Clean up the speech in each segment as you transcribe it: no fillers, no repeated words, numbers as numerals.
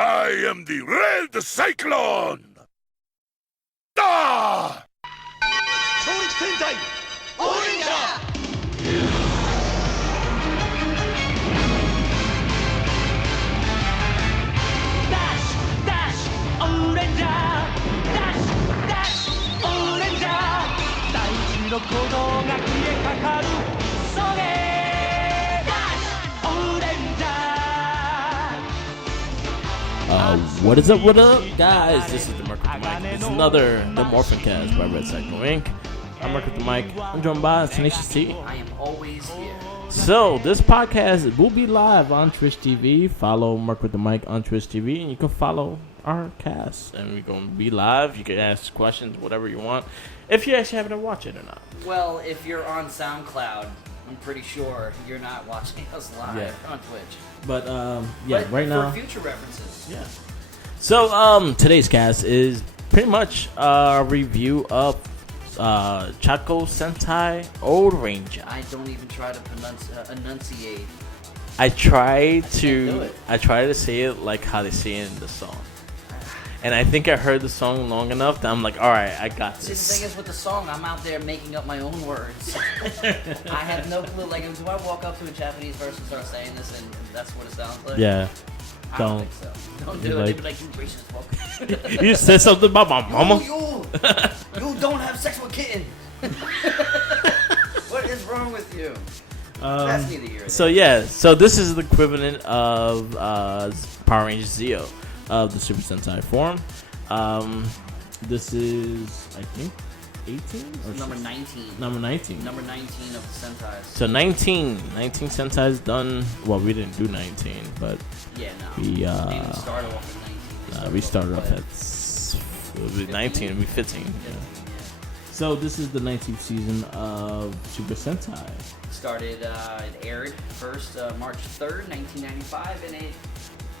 I am the Red Cyclone! Ah! Super Sentai! Ohranger! Dash! Dash! Ohranger! Dash! Dash! Ohranger! 大地の鼓動が消えかかるそれ Dash! Ohranger! What is up, guys? This is the Mark with the Mic. It's another The Morphincast by RedCycloneInc. I'm Mark with the Mic. I'm joined by Tenacious T. I am always here. So, this podcast will be live on Twitch TV. Follow Mark with the Mic on Twitch TV, and you can follow our cast. And we're going to be live. You can ask questions, whatever you want, if you actually happen to watch it or not. Well, if you're on SoundCloud, I'm pretty sure you're not watching us live on Twitch. But, But right now. For future references. Yeah. So, today's cast is pretty much a review of Chouriki Sentai Ohranger. I don't even try to enunciate. I try can't do it. to say it like how they say it in the song. And I think I heard the song long enough that I'm like, all right, I got See, this. the thing is with the song, I'm out there making up my own words. I have no clue. Like, do I walk up to a Japanese person and start saying this and that's what it sounds like? Yeah. I don't think so. Don't do it. They'd be like, you racist fuck. You said something about my mama? You don't have sex with kitten. What is wrong with you? That's neither here. So this is the equivalent of Power Rangers Zeo of the Super Sentai form. This is, I think, 18 or Number 16? 19. Number 19. Number 19 of the Sentais. So 19 Sentais done. Well, we didn't do 19, but Yeah, no. we They didn't start off at 19. we started off at it was 19 and we 15. Yeah. So So this is the 19th season of Super Sentai. started, it aired first March 3rd, 1995, and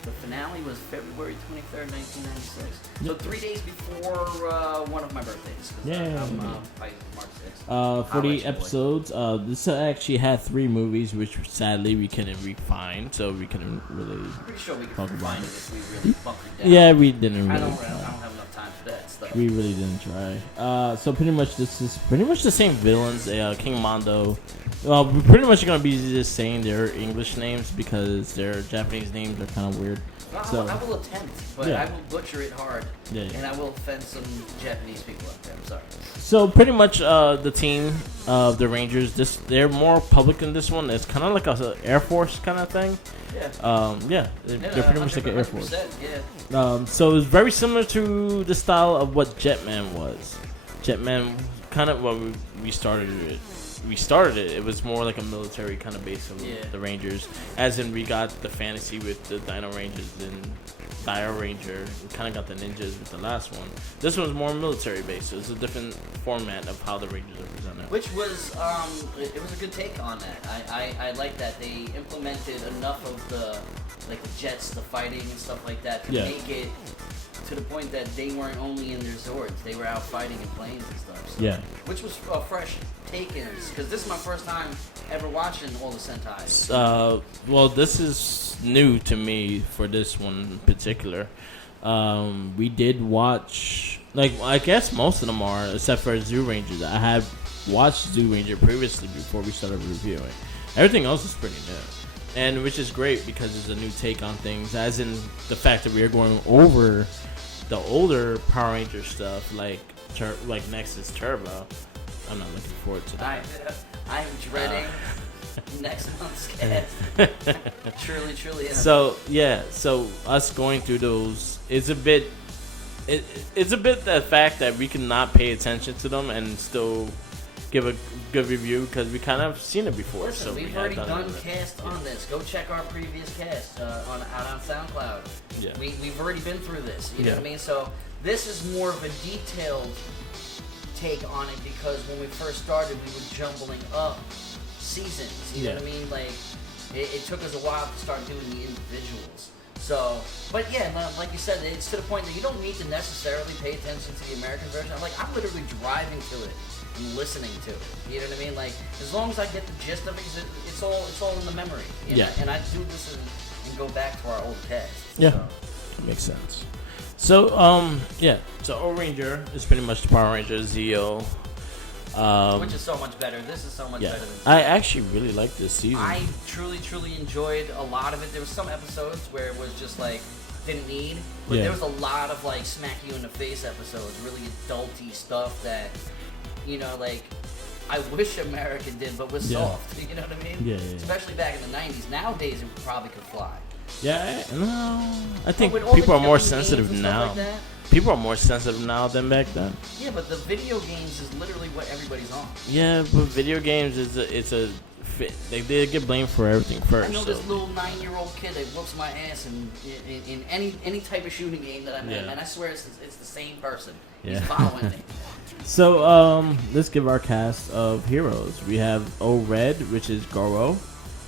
the finale was February 23rd, 1996. So 3 days before one of my birthdays. I'm by March 6th. 40 episodes. This actually had 3 movies, which sadly we couldn't refine, so we couldn't really. I'm pretty sure we talk could about find it. it if we really bunkered down. Yeah, we didn't I really. don't have enough time for that stuff. We really didn't try. So pretty much this is pretty much the same villains. King Mondo. Well, we're pretty much gonna be just saying their English names because their Japanese names are kind of weird. So I will attempt, but Yeah. I will butcher it hard, Yeah. and I will offend some Japanese people out there. I'm sorry. So pretty much the team of the Rangers, they're more public in this one. It's kind of like a Air Force kind of thing. Yeah. They're pretty much like an Air Force. Yeah. So it's very similar to the style of what Jetman was. Jetman kind of we started it. It was more like a military kind of base of the Rangers. As in, we got the fantasy with the Dino Rangers and Dio Ranger. We kind of got the ninjas with the last one. This one's more military based, so it's a different format of how the Rangers are presented. Which was, it was a good take on that. I like that they implemented enough of the jets, the fighting and stuff like that to make it to the point that they weren't only in their Zords, they were out fighting in planes and stuff. So, which was a fresh take in it, because this is my first time ever watching all the Sentais. Well, this is new to me for this one in particular. We did watch, I guess most of them are, except for Zoo Rangers. I had watched Zoo Ranger previously before we started reviewing. Everything else is pretty new, and which is great because it's a new take on things, as in the fact that we are going over the older Power Ranger stuff, like Nexus Turbo. I'm not looking forward to that. I'm dreading next month's cast. Truly. So us going through those is a bit. It's a bit the fact that we cannot pay attention to them and still give a good review because we kind of seen it before. Listen, so we've already done cast on this. Go check our previous cast out on SoundCloud. Yeah. We've already been through this. You know what I mean? So this is more of a detailed take on it because when we first started, we were jumbling up seasons. You know what I mean? Like it took us a while to start doing the individuals. So, but yeah, like you said, it's to the point that you don't need to necessarily pay attention to the American version. I'm literally driving to it and listening to it. You know what I mean? Like, as long as I get the gist of it, because it's all in the memory. You know? And I do this and go back to our old cast. Yeah. So. Makes sense. So, yeah. So, Ohranger is pretty much the Power Ranger Zeo. Which is so much better. This is so much better than I actually really like this season. I truly enjoyed a lot of it. There was some episodes where it was just like didn't need, but there was a lot of like smack you in the face episodes, really adulty stuff that, you know, like I wish America did, but was soft. You know what I mean? Yeah. Especially back in the '90s. Nowadays, it probably could fly. Yeah, no. I think with all people the are more killing games sensitive and stuff now. like that. People are more sensitive now than back then. Yeah, but the video games is literally what everybody's on. Yeah, but video games they get blamed for everything first. I know this little 9-year-old kid that whoops my ass in any type of shooting game that I'm in, and I swear it's the same person. He's following me. So, let's give our cast of heroes. We have O Red, which is Goro.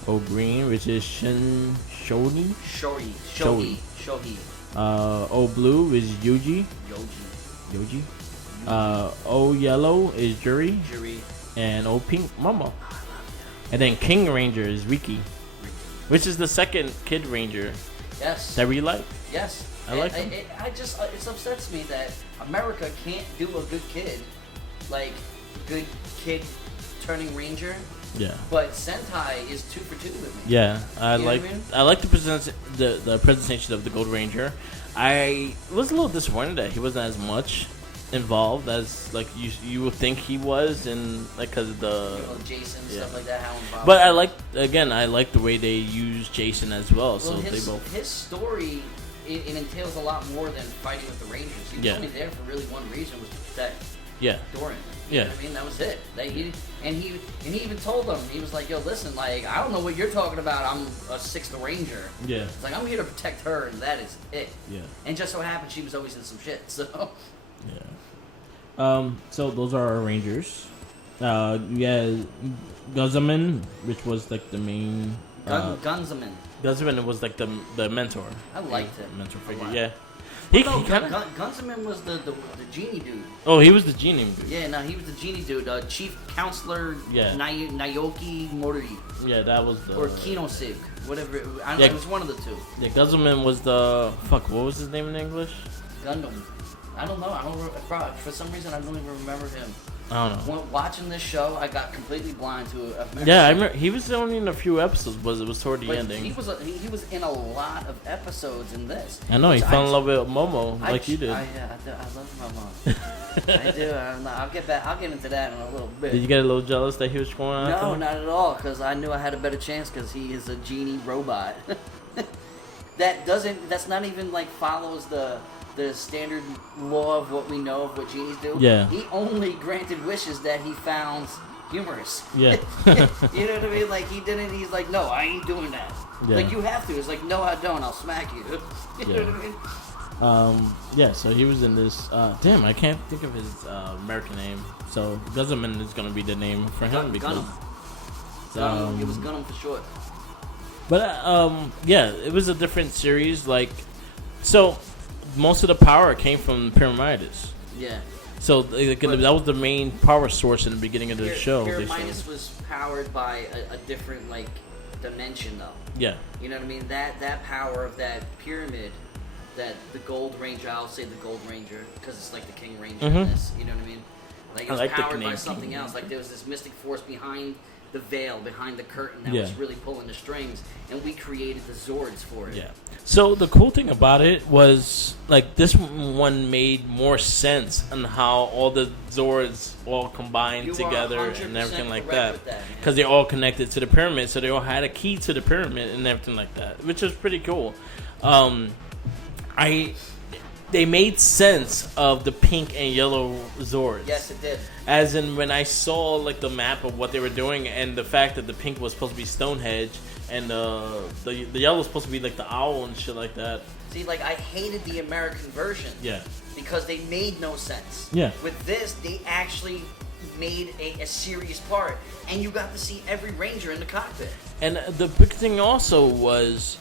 O Green, which is Shohi. O Blue is Yoji. O Yellow is Juri. And O Pink, Momo. And then King Ranger is Riki. Which is the second Kid Ranger. Yes. That we like. Yes. I like him. It upsets me that America can't do a good kid. Like, good kid turning Ranger. Yeah. But Sentai is 2 for 2 with me. Yeah, I You know like what I mean? I like the presentation of the Gold Ranger. I was a little disappointed that he wasn't as much involved as like you would think he was, and like because of the Jason stuff like that. How involved? But I like the way they use Jason as well. So his story it entails a lot more than fighting with the Rangers. He was only there for really one reason, was to protect Doran. You know what I mean? That was it. He even told them, he was like, yo, listen, like, I don't know what you're talking about. I'm a 6th Ranger. Yeah. It's like, I'm here to protect her, and that is it. Yeah. And just so happened she was always in some shit, so. Yeah. So those are our Rangers. Guzaman, which was like the main. Gunzaman. Guzaman was like the mentor. I liked him. Mentor figure, yeah. Gunzaman was the genie dude. Oh, he was the genie dude. Yeah, no, he was the genie dude. Chief Counselor Naoki Mori. Yeah, that was the... Or Kinosig, whatever. I don't know, it was one of the two. Yeah, Guzaman was the... Fuck, what was his name in English? Gundam. I don't know. For some reason, I don't even remember him. I don't know. Watching this show, I got completely blind to it. Yeah, I remember he was only in a few episodes, but it was toward the ending. He was in a lot of episodes in this. I know, he fell in love with Momo like you did. I love Momo. I do. I'll get into that in a little bit. Did you get a little jealous that he was going on? No, not at all, because I knew I had a better chance because he is a genie robot. That's not even like follows the standard law of what we know of what genies do. Yeah. He only granted wishes that he found humorous. Yeah. You know what I mean? Like, he's like, no, I ain't doing that. Yeah. Like, you have to. It's like, no, I don't. I'll smack you. You know what I mean? Yeah, so he was in this. Damn, I can't think of his American name. So, Guzaman is going to be the name for him. Gunham. It was Gunham for short. But, yeah, it was a different series. Like, so... Most of the power came from Pyramidas. Yeah. So that was the main power source in the beginning of the show. Pyramidas was powered by a different like dimension, though. Yeah. You know what I mean? That power of that pyramid, that the Gold Ranger. I'll say the Gold Ranger because it's like the King Ranger in this. You know what I mean? Like it was powered by something else. Like there was this mystic force behind the veil, behind the curtain that was really pulling the strings, and we created the Zords for it. Yeah. So the cool thing about it was, like, this one made more sense on how all the Zords all combined together and everything like that. Because they're all connected to the pyramid, so they all had a key to the pyramid and everything like that, which was pretty cool. They made sense of the pink and yellow Zords. Yes, it did. As in when I saw like the map of what they were doing, and the fact that the pink was supposed to be Stonehenge, and the yellow was supposed to be like the owl and shit like that. See, like I hated the American version. Yeah. Because they made no sense. Yeah. With this, they actually made a serious part, and you got to see every Ranger in the cockpit. And the big thing also was,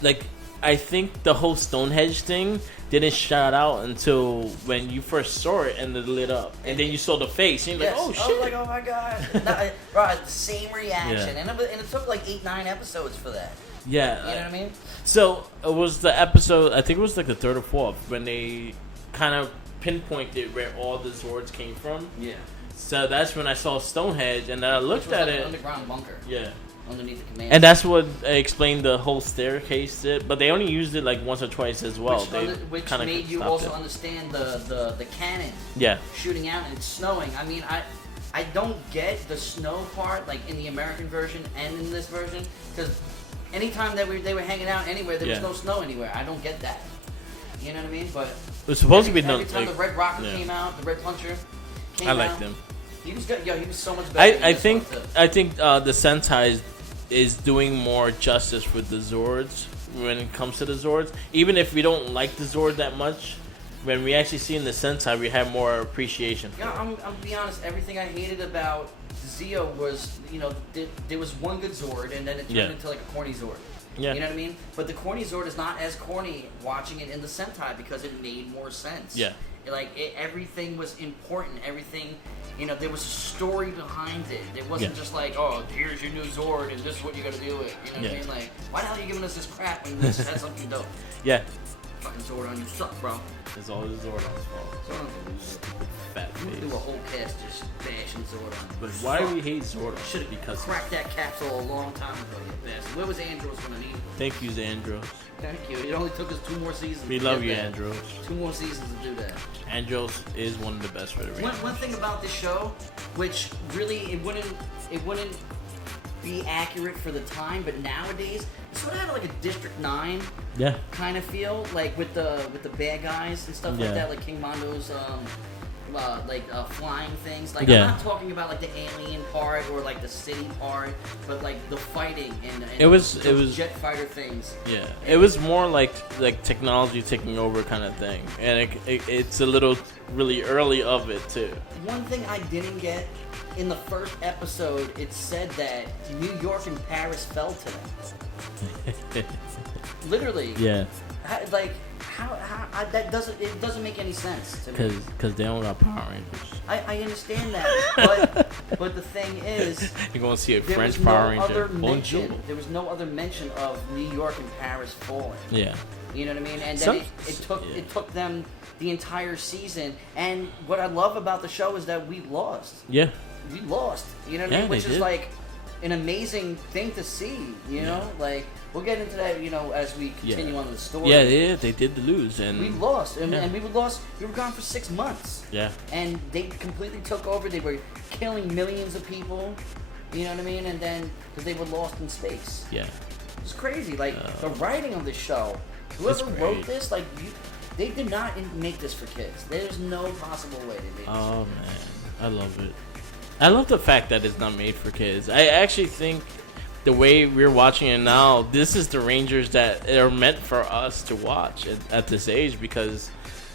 like, I think the whole Stonehenge thing didn't shout out until when you first saw it and it lit up, and then you saw the face, and you're like, "Oh shit!" I was like, "Oh my god!" Right, the same reaction, and it took like 8-9 episodes for that. Yeah. You know what I mean? So it was the episode. I think it was like the third or fourth when they kind of pinpointed where all the Zords came from. Yeah. So that's when I saw Stonehenge, and then I looked Which was at like it. an underground bunker. Yeah. Underneath the command. And that's what explained the whole staircase. But they only used it like once or twice as well. Which made you also understand the cannon. Yeah. Shooting out and it's snowing. I mean, I don't get the snow part like in the American version and in this version because anytime that they were hanging out anywhere, there was no snow anywhere. I don't get that. You know what I mean? But it was supposed to be every time the Red Rocket came out, the Red Puncher came out. I liked him. He was good. Yo, he was so much better. I think the Sentai is doing more justice with the Zords when it comes to the Zords. Even if we don't like the Zord that much, when we actually see in the Sentai, we have more appreciation. Yeah, I'm be honest. Everything I hated about Zeo was, there was one good Zord, and then it turned into like a corny Zord. Yeah. You know what I mean? But the corny Zord is not as corny watching it in the Sentai because it made more sense. Yeah. Everything was important. Everything, there was a story behind it. It wasn't just like, oh, here's your new Zord and this is what you got to do with. You know what I mean? Like, why the hell are you giving us this crap when this has something dope? Yeah. Fucking Zord on you suck, bro. It's always Zordon's fault. Zordon's fat face. Do a whole cast just bashing Zordon. But why do we hate Zordon? Should have cracked that capsule a long time ago, you bastard. Where was Andros when I needed him? Thank you, Andros. Thank you. It only took us 2 more seasons. We love you, Andros. 2 more seasons to do that. Andros is one of the best Federations. One thing about this show, which really it wouldn't be accurate for the time, but nowadays it sort of had like a District 9 kind of feel, like with the bad guys and stuff like that, like King Mondo's flying things. Like I'm not talking about like the alien part or like the city part, but like the fighting and it was jet fighter things. Yeah, it was more like technology taking over kind of thing, and it's a little really early of it too. One thing I didn't get in the first episode, it said that New York and Paris fell to them. Literally. Yeah. How that doesn't make any sense to me. Because they don't got Power Rangers. I understand that, but the thing is, you're gonna see a French Power Ranger. There was no other mention of New York and Paris falling. Yeah. You know what I mean? And then it took them the entire season. And what I love about the show is that we lost. Yeah. We lost. You know what I mean? Which is like an amazing thing to see. You know, like. We'll get into that, as we continue on the story. Yeah, they did lose, and we lost, and we lost. We were gone for 6 months. Yeah, and they completely took over. They were killing millions of people. You know what I mean? And then because they were lost in space. Yeah, it's crazy. Like the writing of the show, whoever wrote this, they did not make this for kids. There's no possible way they made this. Oh man, I love it. I love the fact that it's not made for kids. I actually think. The way we're watching it now, this is the Rangers that are meant for us to watch at this age because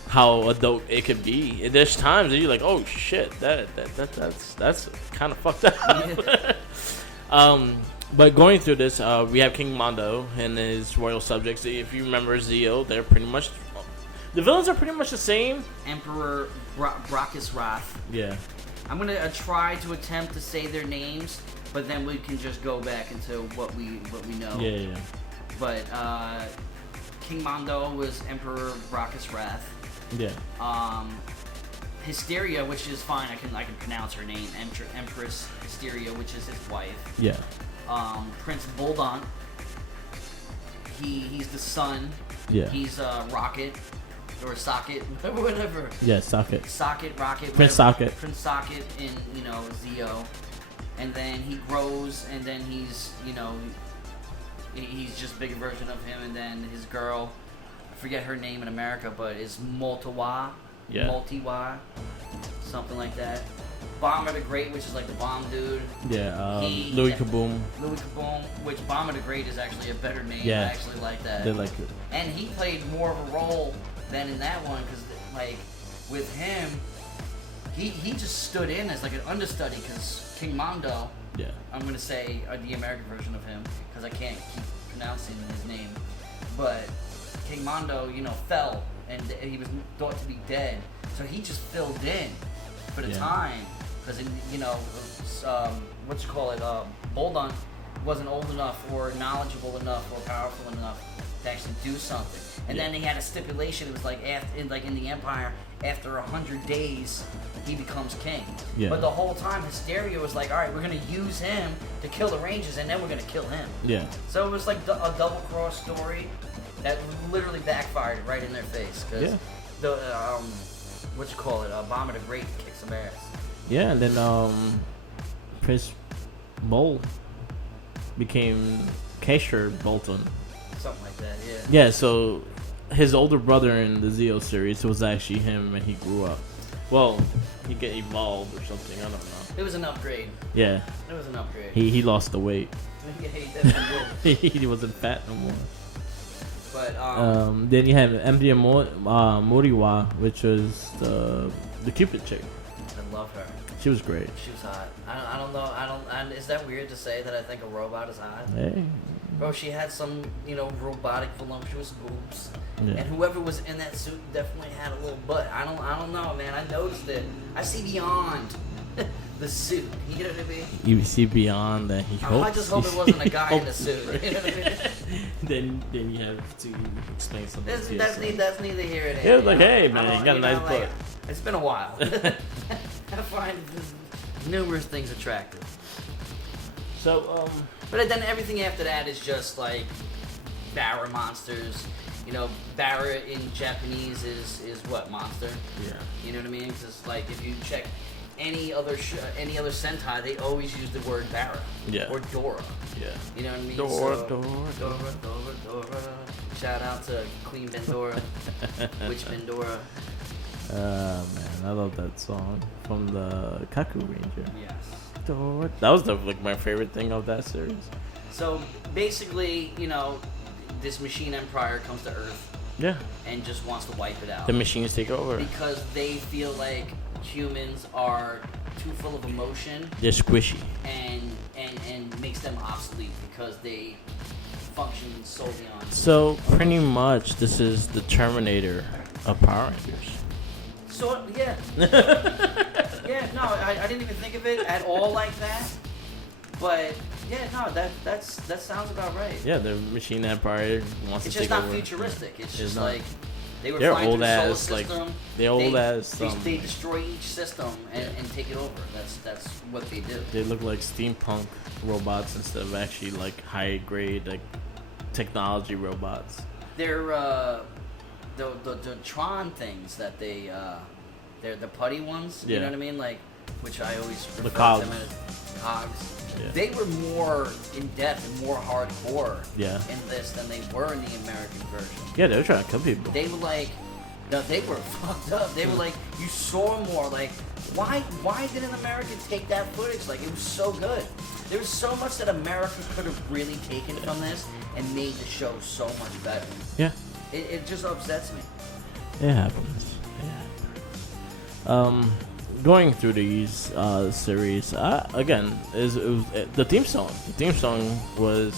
how adult it could be. And there's times that you're like, oh shit, that's kind of fucked up. Yeah. But going through this, we have King Mondo and his royal subjects. If you remember Zeo, they're pretty much the villains are pretty much the same. Emperor Brachus Wrath. Yeah. I'm gonna try to attempt to say their names. But then we can just go back into what we know. Yeah. But King Mondo was Emperor Brachus Wrath. Yeah. Hysteria, which is fine. I can pronounce her name. Empress Hysteria, which is his wife. Yeah. Prince Boldon. He's the son. Yeah. He's Rocket or Socket, whatever. Yeah, Socket. Socket, Rocket. Prince Socket. Prince Socket in Zeo. And then he grows, and then he's just a bigger version of him. And then his girl, I forget her name in America, but is Multiwa. Yeah. Multiwa, something like that. Bomber the Great, which is like the bomb dude. Yeah, Louis Kaboom. Louis Kaboom, which Bomber the Great is actually a better name. Yeah. I actually like that. They like it. And he played more of a role than in that one, because with him, he just stood in as like an understudy, because King Mondo, I'm going to say the American version of him, because I can't keep pronouncing his name, but King Mondo, fell, and he was thought to be dead, so he just filled in for the time, because, Boldon wasn't old enough or knowledgeable enough or powerful enough to actually do something. And then they had a stipulation. It was like in the Empire, after 100 days, he becomes king. Yeah. But the whole time, Hysteria was like, all right, we're gonna use him to kill the Rangers, and then we're gonna kill him. Yeah. So it was like a double cross story that literally backfired right in their face. Because the what you call it, Bomber the Great kicks some ass. Yeah, and then Prince Bull became Kaysher Bolton. Something like that, yeah. Yeah, so his older brother in the Zeo series was actually him when he grew up. Well, he get evolved or something, I don't know. It was an upgrade. Yeah. It was an upgrade. He lost the weight. Yeah, he definitely did. He wasn't fat no more. But then you have MD Moriwa, which was the Cupid chick. I love her. She was great. She was hot. I don't know. Is that weird to say that I think a robot is hot? Hey. Bro, she had some, robotic, voluptuous boobs, Yeah. and whoever was in that suit definitely had a little butt. I don't know, man. I noticed it. I see beyond the suit. You know what I mean? You see beyond that. I just hope it wasn't a guy in a suit. You know what I mean? then you have to explain something. That's neither here nor there. Yeah, like, hey, man, you got a nice butt. It's been a while. I find numerous things attractive. So, But then everything after that is just like Barra monsters. Barra in Japanese is what, monster? yeah. You know what I mean? It's just like if you check any other Sentai, they always use the word Barra. Yeah. Or Dora. Yeah. You know what I mean? Dora. Shout out to Queen Bendora. Witch Bendora. Man, I love that song from the Kaku Ranger. Yes. Dora. That was my favorite thing of that series. So basically, this machine empire comes to Earth Yeah. and just wants to wipe it out. The machines take over. Because they feel like humans are too full of emotion They're squishy. and makes them obsolete because they function solely on. So pretty much, this is the Terminator of Power Rangers. So yeah, yeah. No, I didn't even think of it at all like that. But yeah, no, that sounds about right. Yeah, the machine empire wants It's to take over. just not futuristic. It's just not. like they're They're old ass, solar system. they're old ass. They destroy each system and take it over. That's what they do. They look like steampunk robots instead of actually high grade technology robots. They're the Tron things that they're the putty ones. You Yeah. know what I mean? Which I always refer cogs. to them as cogs. Yeah. They were more in depth and more hardcore Yeah. in this than they were in the American version. Yeah, they were trying to kill people. They were they were fucked up. They were you saw more. Why didn't America take that footage? It was so good. There was so much that America could have really taken from this and made the show so much better. Yeah. It just upsets me. It happens. Going through these series, again, it was the theme song. The theme song was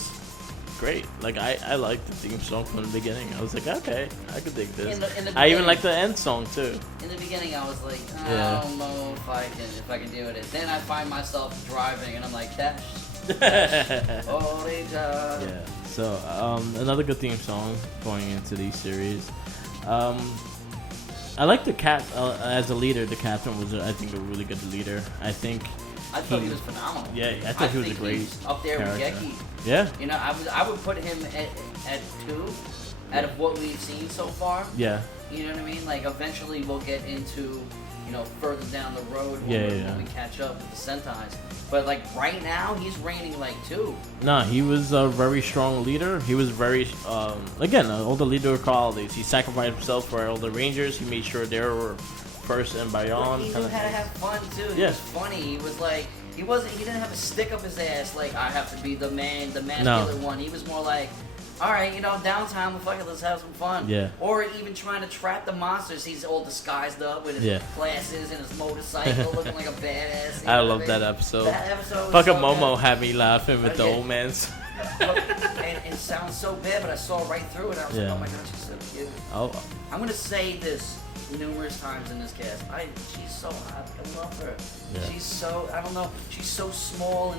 great. I liked the theme song from the beginning. I was like, okay, I could dig this. In the I even liked the end song too. In the beginning, I was like, Yeah. I don't know if I can deal with it. Then I find myself driving, and I'm like, Dash. Holy job. Yeah. So another good theme song going into these series. I like the cat as a leader. The captain was, I think, a really good leader. I thought he was phenomenal. Yeah, I thought he was a great he's up there character. with Geki. Yeah. I would put him at 2 out of what we've seen so far. Yeah. You know what I mean? Eventually we'll get into, further down the road when we catch up with the Sentais. But right now, he's reigning 2. Nah, he was a very strong leader. He was very, again, all the leader qualities. He sacrificed himself for all the Rangers. He made sure they were first and beyond. He knew how to have fun too. He was funny. He was he didn't have a stick up his ass I have to be the man, the masculine one. He was more all right, downtime, fuck it, let's have some fun. Yeah. Or even trying to trap the monsters. He's all disguised up with his glasses and his motorcycle, looking like a badass. I love that episode. That episode was Fucking so Momo good. had me laughing with the old man's. And it sounds so bad, but I saw right through it. I was like, oh my god, she's so cute. Oh. I'm gonna say this numerous times in this cast. She's so hot. I love her. Yeah. She's so, I don't know, she's so small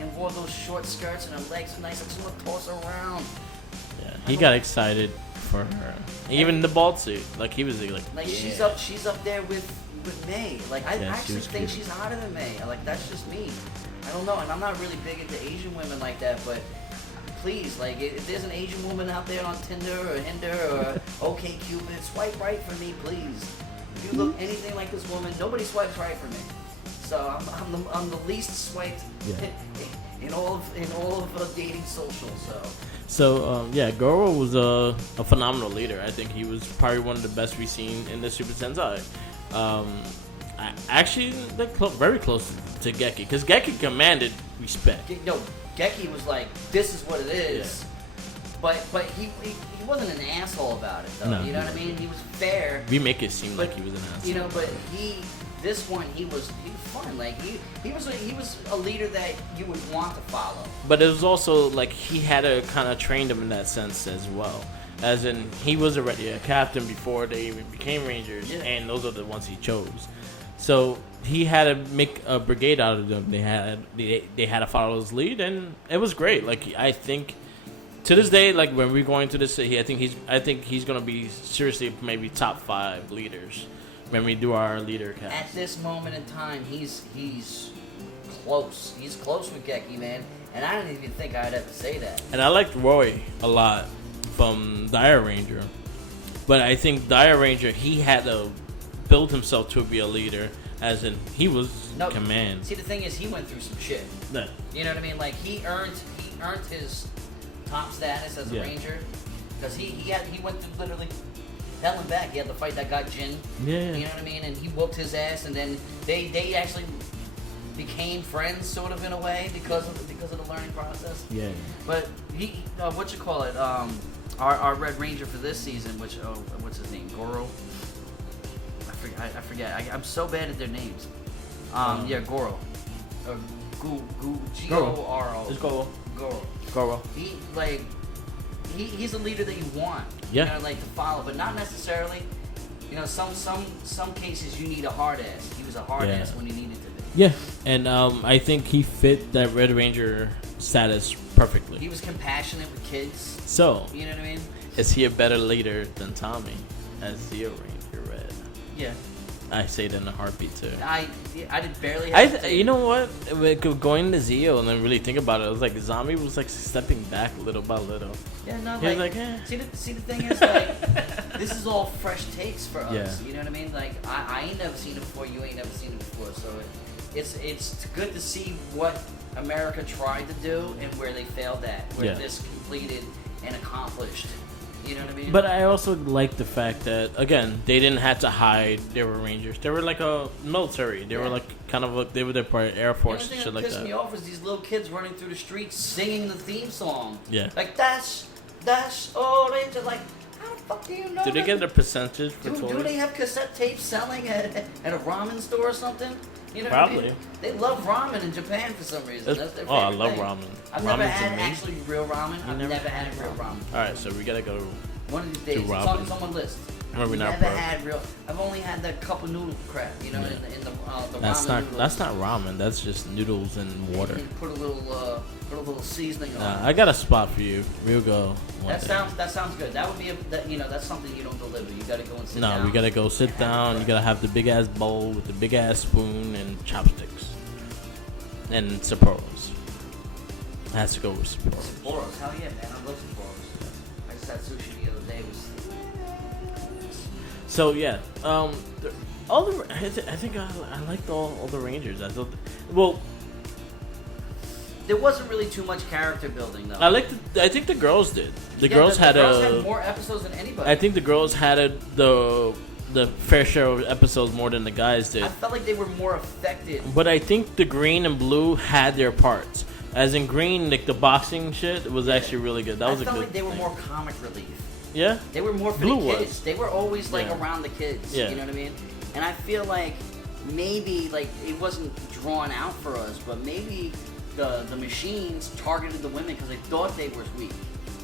and wore those short skirts and her legs were nice. I just want to toss her around. Yeah, he got excited for her. Even the bald suit, like he was like she's up there with May. Like I actually think she's hotter than May. Like that's just me. I don't know, and I'm not really big into Asian women like that, but please, like if there's an Asian woman out there on Tinder or Hinder or OkCupid, swipe right for me, please. If you look anything like this woman, nobody swipes right for me. So I'm the least swiped in all of dating social. So Goro was a phenomenal leader. I think he was probably one of the best we've seen in the Super Sentai. Actually, very close to Geki, because Geki commanded respect. No, Geki was like, "This is what it is," but he wasn't an asshole about it though. No, you know what I mean? He was fair. We make it seem like he was an asshole. You know, but he was fun. Like he was a leader that you would want to follow. But it was also like he had to kind of train them in that sense as well. As in, he was already a captain before they even became Rangers, and those are the ones he chose. So he had to make a brigade out of them. They had to follow his lead, and it was great. Like I think to this day, like when we're going to this, I think he's gonna be seriously maybe top 5 leaders when we do our leader cast. At this moment in time, he's close. He's close with Geki, man. And I didn't even think I'd ever say that. And I liked Roy a lot from Dire Ranger, but I think Dire Ranger, he had to build himself to be a leader, as in he was command. See, the thing is, he went through some shit. Yeah. You know what I mean? Like he earned his top status as a Ranger because he went through literally hell and back. He had to fight that guy Jin. Yeah. You know what I mean? And he whooped his ass, and then they actually became friends, sort of in a way, because of the learning process. Yeah. But he, our Red Ranger for this season, what's his name? Goro. I forget. I'm so bad at their names. Goro. G-O-R-O. It's Goro. Goro. He's a leader that you want. Yeah. You know, like to follow, but not necessarily. You know, some cases you need a hard ass. He was a hard ass when he needed to be. Yeah, and I think he fit that Red Ranger status perfectly. He was compassionate with kids. So, you know what I mean? Is he a better leader than Tommy as Zeo Ranger Red? Yeah. I say it in a heartbeat too. I did barely have you know what? Going to Zeo and then really think about it, it was like Zombie was like stepping back little by little. Yeah, no, he was like, see the thing is, like, this is all fresh takes for us. Yeah. You know what I mean? Like, I ain't never seen it before. You ain't never seen it before. So it's good to see what America tried to do and where they failed at, where this completed and accomplished. You know what I mean? But I also like the fact that, again, they didn't have to hide they were Rangers. They were like a military. They were like kind of they were their part of Air Force and shit like that. What pissed me off was these little kids running through the streets singing the theme song. Yeah. Like, dash, orange. Like, how the fuck do you know? Did they get a percentage for toys? Do they have cassette tapes selling at a ramen store or something? You know Probably. What I mean? They love ramen in Japan for some reason. That's their favorite I love thing. ramen. I've never had actually real ramen. I've never had real ramen. Alright, so we gotta go. One of these days, it's on my list. Maybe not, never had real. I've only had that cup of noodle crap, you know, in the ramen noodles. That's not ramen. That's just noodles and water. And put a little seasoning on. I got a spot for you. We'll go. That sounds good. That would be that's something you don't deliver. You gotta go and sit down. No, we gotta go sit down. You gotta have the big ass bowl with the big ass spoon and chopsticks and Sapporos. It has to go with Sapporos. Sapporos, hell yeah, man! I love Sapporos. I just had sushi the other day. So yeah, I think I liked all the Rangers. I thought, well, there wasn't really too much character building though. I think the girls did. The girls had more episodes than anybody. I think the girls had the fair share of episodes more than the guys did. I felt like they were more affected. But I think the green and blue had their parts. As in green, like the boxing shit was actually really good. That was a good. I felt like they were more comic relief. Yeah? They were more for Blue the kids. was. They were always like around the kids. Yeah. You know what I mean? And I feel like maybe like it wasn't drawn out for us, but maybe the machines targeted the women because they thought they were weak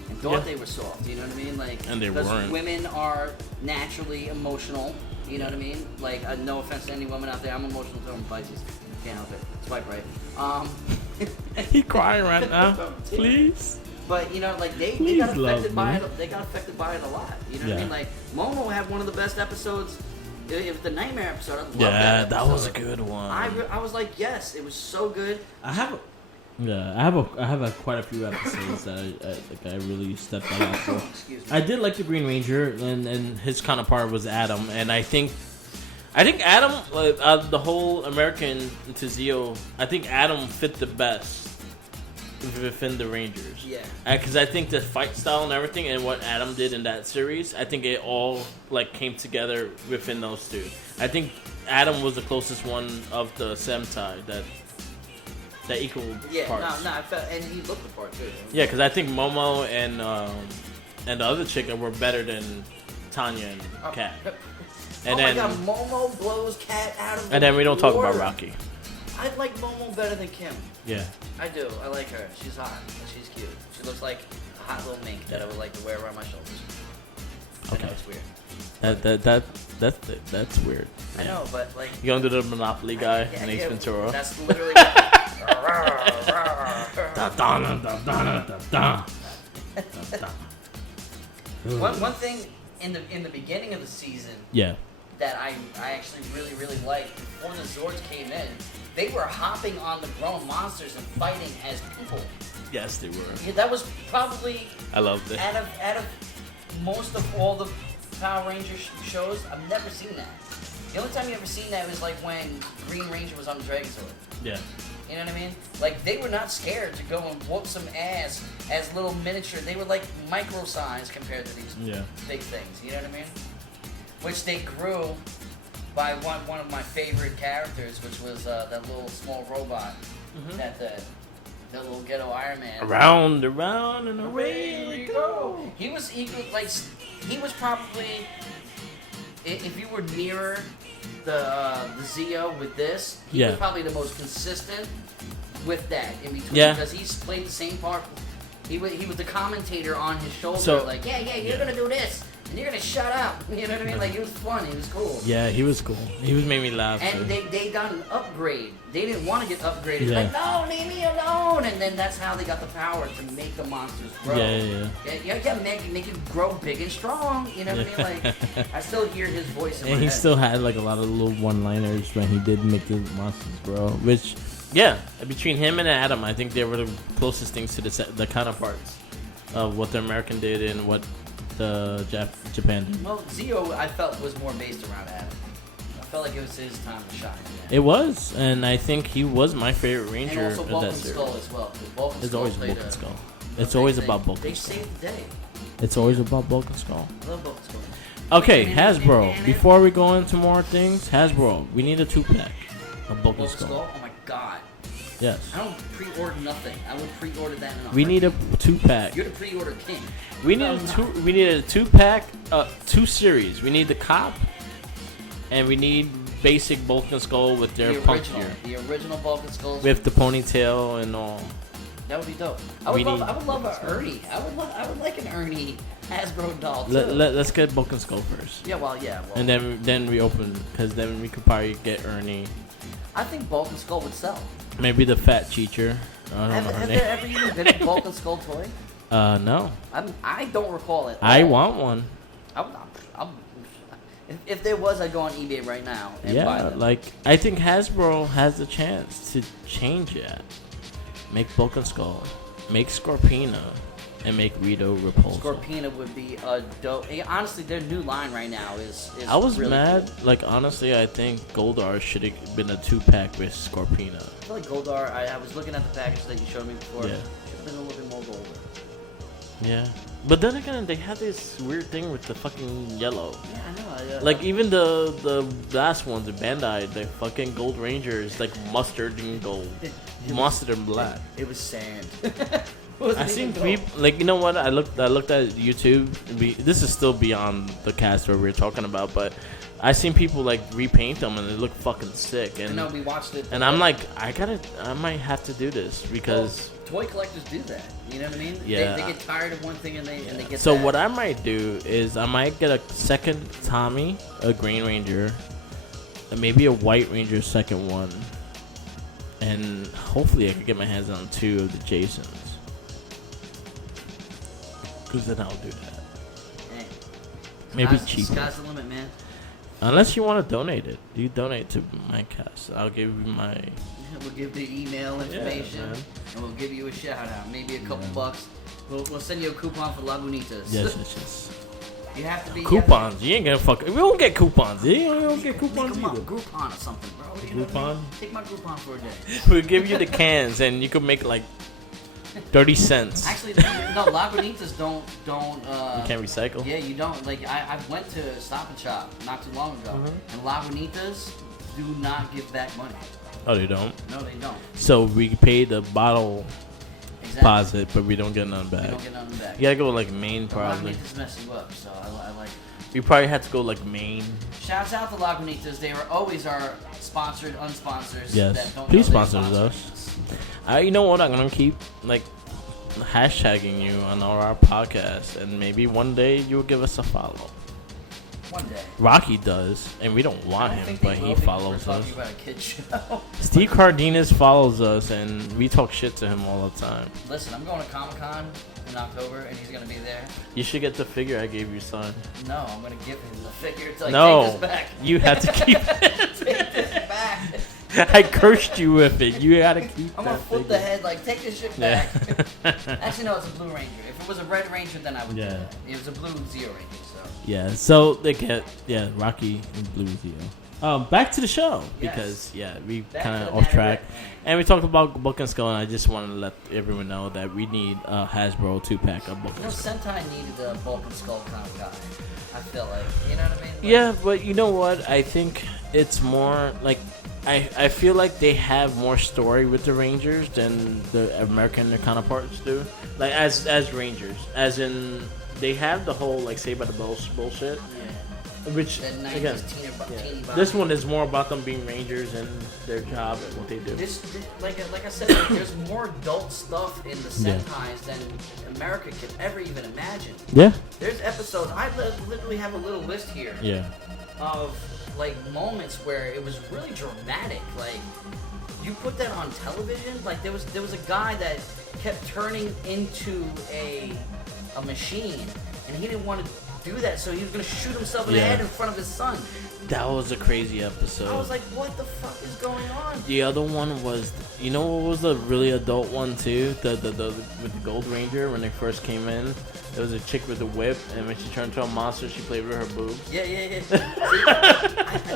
and thought they were soft. You know what I mean? Like, and they weren't. Because women are naturally emotional. You know what I mean? Like, no offense to any women out there, I'm emotional too. I'm Pisces. Can't help it. Swipe right. He crying right now. Please. But you know, like they Please got affected love by me. it. They got affected by it a lot. You know what I Yeah. mean? Like Momo had one of the best episodes. It was the Nightmare episode. I loved Yeah, that episode. was a good one. I was like, yes, it was so good. I have quite a few episodes that I really stepped on out for. Excuse me. I did like the Green Ranger, and his counterpart was Adam, and I think Adam, the whole American to Zeo, I think Adam fit the best within the Rangers. Yeah. Because I think the fight style and everything, and what Adam did in that series, I think it all like came together within those two. I think Adam was the closest one of the Sentai that equaled Yeah, parts. no, I felt, and he looked the part too. Yeah, because I think Momo and the other chick were better than Tanya and Kat. And oh then, my god, Momo blows Kat out of the and then we don't talk about water. Rocky. I like Momo better than Kim. Yeah. I do. I like her. She's hot. She's cute. She looks like a hot little mink that I would like to wear around my shoulders. I know it's weird. That's weird. I know, but like You gonna do the Monopoly guy in Ace Ventura? That's literally. One thing in the beginning of the season Yeah. that I actually really liked before the Zords came in, they were hopping on the grown monsters and fighting as people. Yes, they were. Yeah, that was probably I loved it. out of most of all the Power Ranger shows. I've never seen that. The only time you ever seen that was like when Green Ranger was on the Dragon Sword. Yeah. You know what I mean? Like, they were not scared to go and whoop some ass as little miniature. They were like micro size compared to these big things. You know what I mean? Which they grew by one of my favorite characters, which was that little small robot that the little ghetto Iron Man. Around and away we go. He was probably, if you were nearer the Zeo with this, he was probably the most consistent with that in between. Yeah. Because he's played the same part. He was the commentator on his shoulder, So- like, you're gonna do this, and you're gonna shut up. You know what I mean? Like, he was fun. He was cool. Yeah, he was cool. He was made me laugh. And too. they got an upgrade. They didn't want to get upgraded. Yeah. Like, no, leave me alone. And then that's how they got the power to make the monsters grow. Make it grow big and strong. You know what I mean? Like, I still hear his voice in And my he head. still had like a lot of little one-liners when he did make the monsters grow. Which, between him and Adam, I think they were the closest things to the counterparts of what the American did and what the Japan did. Well, Zeo, I felt, was more based around Adam. I felt like it was his time to shine. It was, and I think he was my favorite And Ranger also of Bulk that and series. Skull as well. 'Cause Bulk and It's Skull always played Bulk a- and Skull. a It's big always thing. about Bulk They and Skull. saved the day. It's always about Bulk and Skull. I love Bulk and Skull. Okay, Hasbro. Before we go into more things, Hasbro, we need a 2-pack of Bulk and Bulk and Skull. Skull? Oh my god. Yes. I don't pre-order nothing. I would pre-order that in a We need a heartbeat. 2-pack. You're the pre-order king. We need We needed a 2-pack, 2 series. We need the Cop, and we need basic Bulk and Skull with their punk gear, The original Bulk and Skull. with the ponytail and all. That would be dope. I We would need- love an Ernie. I would like an Ernie Hasbro doll too. Let's get Bulk and Skull first, Yeah, well, yeah. Well, and then we open, because then we could probably get Ernie, I think Bulk and Skull would sell. maybe the fat teacher. I don't know her Have name. there ever even been a Bulk and Skull toy? No. I don't recall it. I want one. If there was, I'd go on eBay right now and buy Yeah, them. like I think Hasbro has the chance to change it. Make Bulk and Skull, make Scorpina, and make Rito Repulsor. Scorpina would be a dope. Honestly, their new line right now is I was really mad. cool. Like honestly, I think Goldar should have been a 2-pack with Scorpina. I feel like Goldar. I was looking at the package that you showed me before. Yeah. Should have been a little bit more golden. Yeah, but then again, they had this weird thing with the fucking yellow. Yeah, I know. Like even the last one, the Bandai, the fucking Gold Ranger is like mustard and gold, mustard and black. It was sand. I seen people like, you know what? I looked at YouTube. This is still beyond the cast where we're talking about, but I seen people like repaint them and they look fucking sick. And No, we watched it. and I'm like, I might have to do this because. Toy collectors do that. You know what I mean? Yeah. They get tired of one thing and they get. So that. what I might do is I might get a second Tommy, a Green Ranger, and maybe a White Ranger second one, And hopefully I can get my hands on 2 of the Jasons. Because then I'll do that. Hey, Maybe sky's cheaper. the limit, man. Unless you want to donate it. You donate to my cast. I'll give you my... We'll give the email information, man. and we'll give you a shout out. Maybe a couple bucks. We'll send you a coupon for Lagunitas. Yes. You have to be Coupons. You ain't gonna fuck... We don't get coupons. You don't get coupons Come on, either. Groupon or something, bro. You know what I Groupon? mean? Take my Groupon for a day. We'll give you the cans, and you can make like 30 cents. Actually, no, Lagunitas don't. You can't recycle? Yeah, you don't. Like I went to Stop and Shop not too long ago, and Lagunitas do not give back money. Oh, they don't? No, they don't. So we pay the bottle Exactly. deposit, but we don't get none back. You don't get nothing back. You gotta go like Maine, The probably. Lagunitas mess you up, so I like. You probably have to go like Maine. Shouts out to Lagunitas. They were always our sponsored, unsponsors. Yes. That don't Please know they're sponsor sponsoring us. You know what? I'm gonna keep like hashtagging you on our podcast, and maybe one day you'll give us a follow. One day. Rocky does, and we don't want I don't him, think but they he will because follows we're us. talking about a kid show. Steve Cardenas follows us, and we talk shit to him all the time. Listen, I'm going to Comic-Con in October, and he's gonna be there. You should get the figure I gave you, son. No, I'm gonna give him the figure. It's like, No, take this back. you have to keep it. Take this back. I cursed you with it. You gotta keep I'm that gonna flip figure. the head like, take this shit Yeah. back. Actually, no, it's a Blue Ranger. If it was a Red Ranger, then I would do Yeah. that. It was a Blue Zeo Ranger, so. Yeah, so they get Rocky and Blue Zeo. Back to the show Yes. because we Back kind to of the off track, matter. and we talked about Book and Skull, and I just wanted to let everyone know that we need a Hasbro 2-pack of Book You know, and Skull. Sentai needed a Bulk and Skull kind of guy. I feel like, you know what I mean? Like, Yeah, but you know what? I think it's more like I feel like they have more story with the Rangers than the American counterparts do. Like as Rangers, as in they have the whole like Saved by the Bell bullshit, Yeah. which That 90s again, teeny this one is more about them being Rangers and their job and what they do. This like I said, like, there's more adult stuff in the Yeah. Sentais than America could ever even imagine. Yeah, There's episodes. I literally have a little list here yeah, of like moments where it was really dramatic. Like you put that on television. Like there was a guy that kept turning into a machine, and he didn't want to do that, so he was gonna shoot himself in the Yeah. head in front of his son. that was a crazy episode. I was like, what the fuck is going on? The other one was, you know what was the really adult one too? The with the Gold Ranger when they first came in. There was a chick with a whip, and when she turned into a monster, she played with her boobs. Yeah.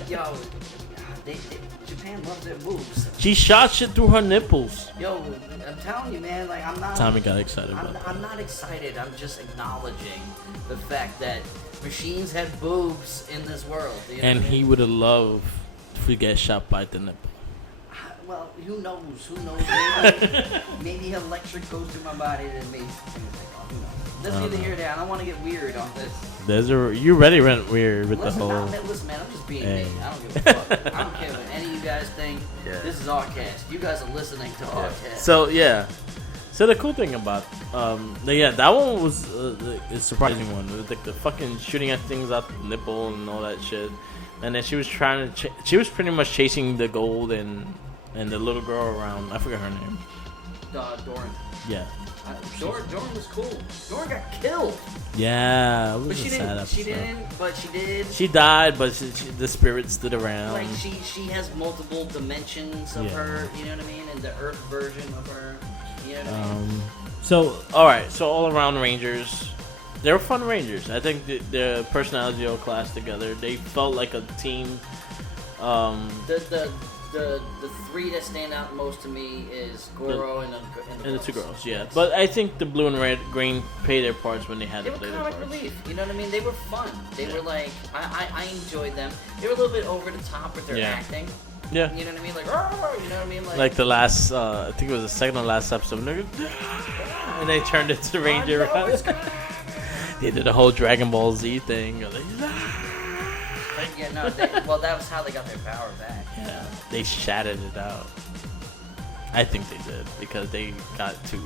Yo, Japan loves their boobs. She shot shit through her nipples. Yo, I'm telling you, man. Like I'm not. Tommy got excited about that. I'm not excited. I'm just acknowledging the fact that machines had boobs in this world. You know And what I he mean? would have loved to get shot by the nipple. Well, who knows? Maybe electric goes through my body and makes things like, oh, who knows? Let's I don't get know. here there. I don't want to get weird on this. You already went weird with Listen, the whole. listen, man. I'm just being Hey. me. I don't give a fuck. I don't care what any of you guys think. Yeah. This is our cast. You guys are listening to our cast. So the cool thing about that one was a surprising one. It was like the fucking shooting at things out the nipple and all that shit. And then she was trying to she was pretty much chasing the gold and the little girl around. I forgot her name. Doran. Yeah. Doran was cool. Doran got killed. Yeah, it was But a she sad didn't. episode. She didn't. But she did. She died, but the spirit stood around. Like she has multiple dimensions of Yeah. her. You know what I mean? And the Earth version of her. You know what I mean? So all around Rangers, they were fun Rangers. I think the personality all classed together. They felt like a team. The three that stand out most to me is Goro and And the two girls, yeah. But I think the blue and red, green pay their parts when they had they to were play their comic parts. relief. You know what I mean? They were fun. They Yeah. were like I enjoyed them. They were a little bit over the top with their Yeah. acting. Yeah. You know what I mean? Like, "Arr!" You know what I mean? Like the last, I think it was the second or last episode, and they turned into the Ranger. I know it's They did the whole Dragon Ball Z thing. yeah, no. Well, that was how they got their power back. Yeah, they shattered it out. I think they did because they got to.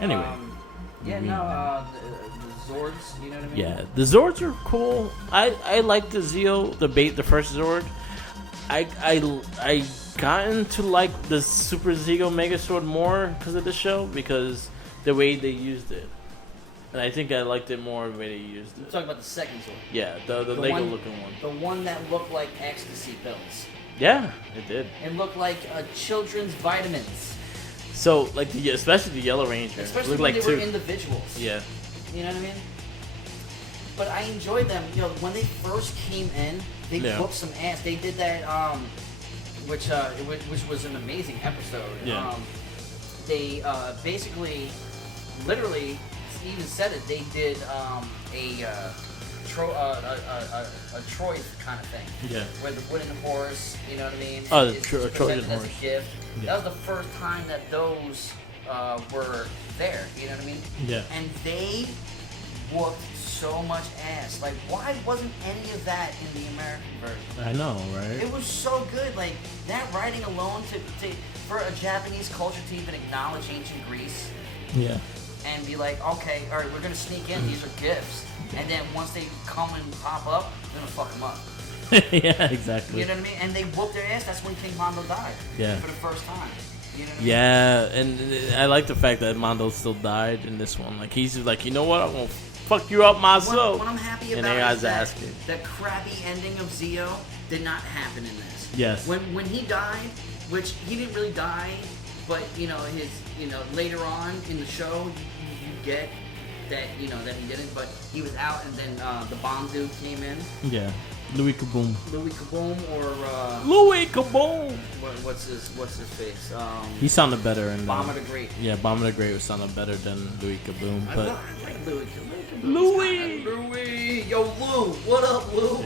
Anyway. The Zords. You know what I mean? Yeah, the Zords are cool. I like the Zeo, the first Zord. I got into like the Super Zego Megazord more because of the show, because the way they used it. And I think I liked it more the way they used I'm it. talking about the second sword. Yeah, the Lego looking one. The one that looked like ecstasy pills. Yeah, it did. It looked like children's vitamins. So, like, especially the Yellow Ranger. Especially looked when like they were two. individuals. Yeah. You know what I mean? But I enjoyed them. You know, when they first came in, they whooped some ass. They did that, which was an amazing episode. Yeah. They basically, literally, even said it. They did a Troy kind of thing. Yeah. Where the wooden horse, you know what I mean? Oh, is Trojan presented horse. as a gift. Yeah. That was the first time that those were there. You know what I mean? Yeah. And they whooped so much ass. Like, why wasn't any of that in the American version? I know, right? It was so good. Like, that writing alone for a Japanese culture to even acknowledge ancient Greece Yeah. and be like, okay, all right, we're going to sneak in. These are gifts. And then once they come and pop up, we're going to fuck them up. Yeah, exactly. You know what I mean? And they whooped their ass. That's when King Mondo died. Yeah. For the first time. You know what I mean? Yeah, and I like the fact that Mondo still died in this one. Like, he's just like, you know what? I'm going to fuck you up myself. What I'm happy And about AI's is that asking. the crappy ending of Zeo did not happen in this. Yes. When he died, which he didn't really die, but later on in the show you get that that he didn't, but he was out, and then the bomb dude came in. Yeah. Louis Kaboom. Louis Kaboom or Louis Kaboom! what's his face? He sounded better in Bomber the Great. Yeah, Bomber the Great sounded better than Louis Kaboom. I But like Louis Kaboom. Louis! Louis! Yo, Lou! What up, Lou?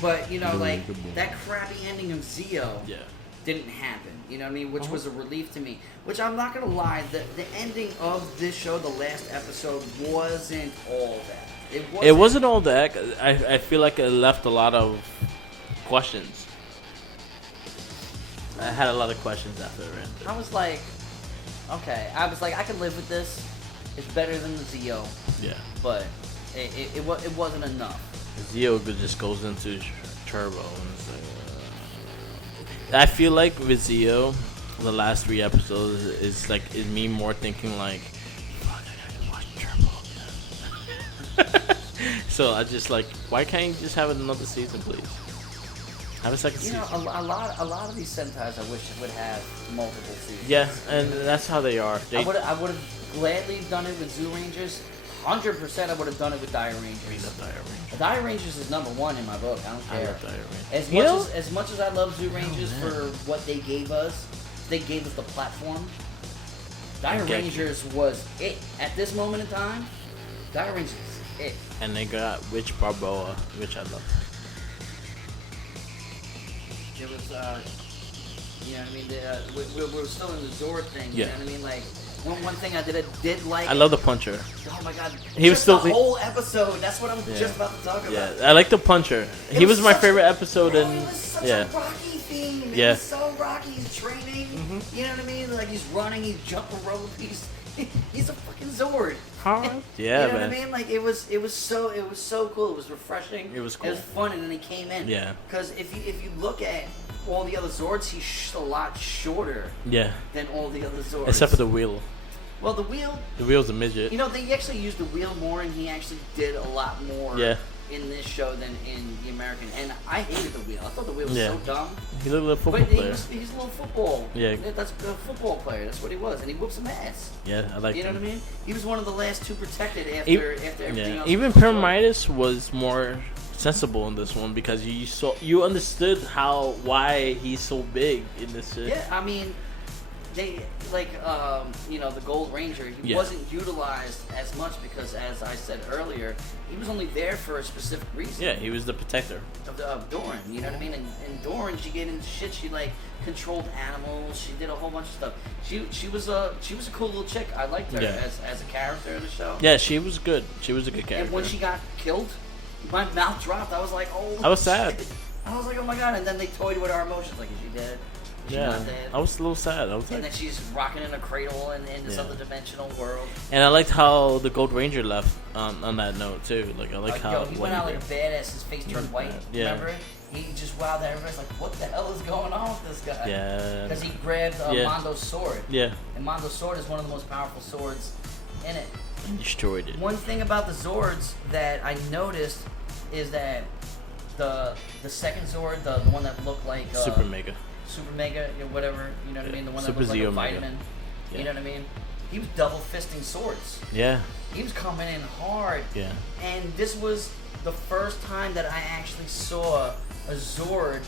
But, Louis like, Kaboom. that crappy ending of Zeo Yeah. didn't happen. You know what I mean? Which was a relief to me. Which I'm not going to lie, the ending of this show, the last episode, wasn't all that. It wasn't all that. I feel like it left a lot of questions. I had a lot of questions after it ended. I was like, okay. I was like, I can live with this. It's better than the Zeo. Yeah. But it wasn't enough. Zeo just goes into Turbo. And it's like, I feel like with Zeo, the last 3 episodes is me more thinking like, fuck, I gotta watch Turbo again. So I just like, why can't you just have another season, please? Have a second season. A lot of these Sentais I wish would have multiple seasons. Yeah, and that's how they are. I would have gladly done it with Zoo Rangers. 100% I would have done it with Dire Rangers. Dire Rangers is number 1 in my book. I don't care. I love Dire Rangers. As much as I love Zoo Rangers for what they gave us the platform. Dire Rangers was it. At this moment in time, Dire Rangers is it. And they got Witch Barboa, which I love. It was, you know what I mean? We're still in the Zord thing. You Yeah. know what I mean? Like, one thing I did like. I love the Puncher. Oh my god! He was still the whole episode. That's what I'm just about to talk about. Yeah, I like the Puncher. He was my favorite episode in. It was such Yeah. a Rocky theme. It Yeah. was so Rocky. He's training. You know what I mean? Like he's running. He's jumping rope. He's a fucking Zord. Yeah, you know man. what I mean? Like it was so cool. It was refreshing. It was cool. It was fun, and then he came in. Yeah. Because if you look at all the other Zords, he's a lot shorter Yeah. than all the other Zords. Except for the wheel. Well, the wheel. The wheel's a midget. You know, they actually used the wheel more, and he actually did a lot more in this show than in the American. And I hated the wheel. I thought the wheel was so dumb. He's a little football But player. he's a little football. Yeah. That's a football player. That's what he was, and he whooped some ass. Yeah, I like You know him. what I mean? He was one of the last 2 protected after everything else. Even was destroyed. Pyramidas was more sensible in this one because you understood why he's so big in this shit. Yeah, I mean, they the Gold Ranger. He wasn't utilized as much because, as I said earlier, he was only there for a specific reason. Yeah, he was the protector. Of Doran, you know what I mean? And Doran, she get into shit. She controlled animals. She did a whole bunch of stuff. She was a cool little chick. I liked her as a character in the show. Yeah, she was good. She was a good character. And when she got killed, my mouth dropped. I was like, oh. I was sad. Shit. I was like, oh my god. And then they toyed with our emotions. Like, is she dead? She's Yeah, not dead. I was a little sad. I was And like, then she's rocking in a cradle in this Yeah. other dimensional world. and I liked how the Gold Ranger left on that note too. Like I like how Yo, he went out like a badass. His face turned white. Yeah. Remember? He just wowed everybody's like, what the hell is going on with this guy? Yeah. Because he grabbed Yeah. Mondo's sword. Yeah, And Mondo's sword is one of the most powerful swords in it. and destroyed it. One thing about the Zords that I noticed is that the second Zord, the one that looked like Super Mega. Super Mega, whatever, you know what I mean? The one that Super looked like a Zeo Mega. vitamin. Yeah. You know what I mean? He was double fisting swords. Yeah, He was coming in hard. yeah, And this was the first time that I actually saw a Zord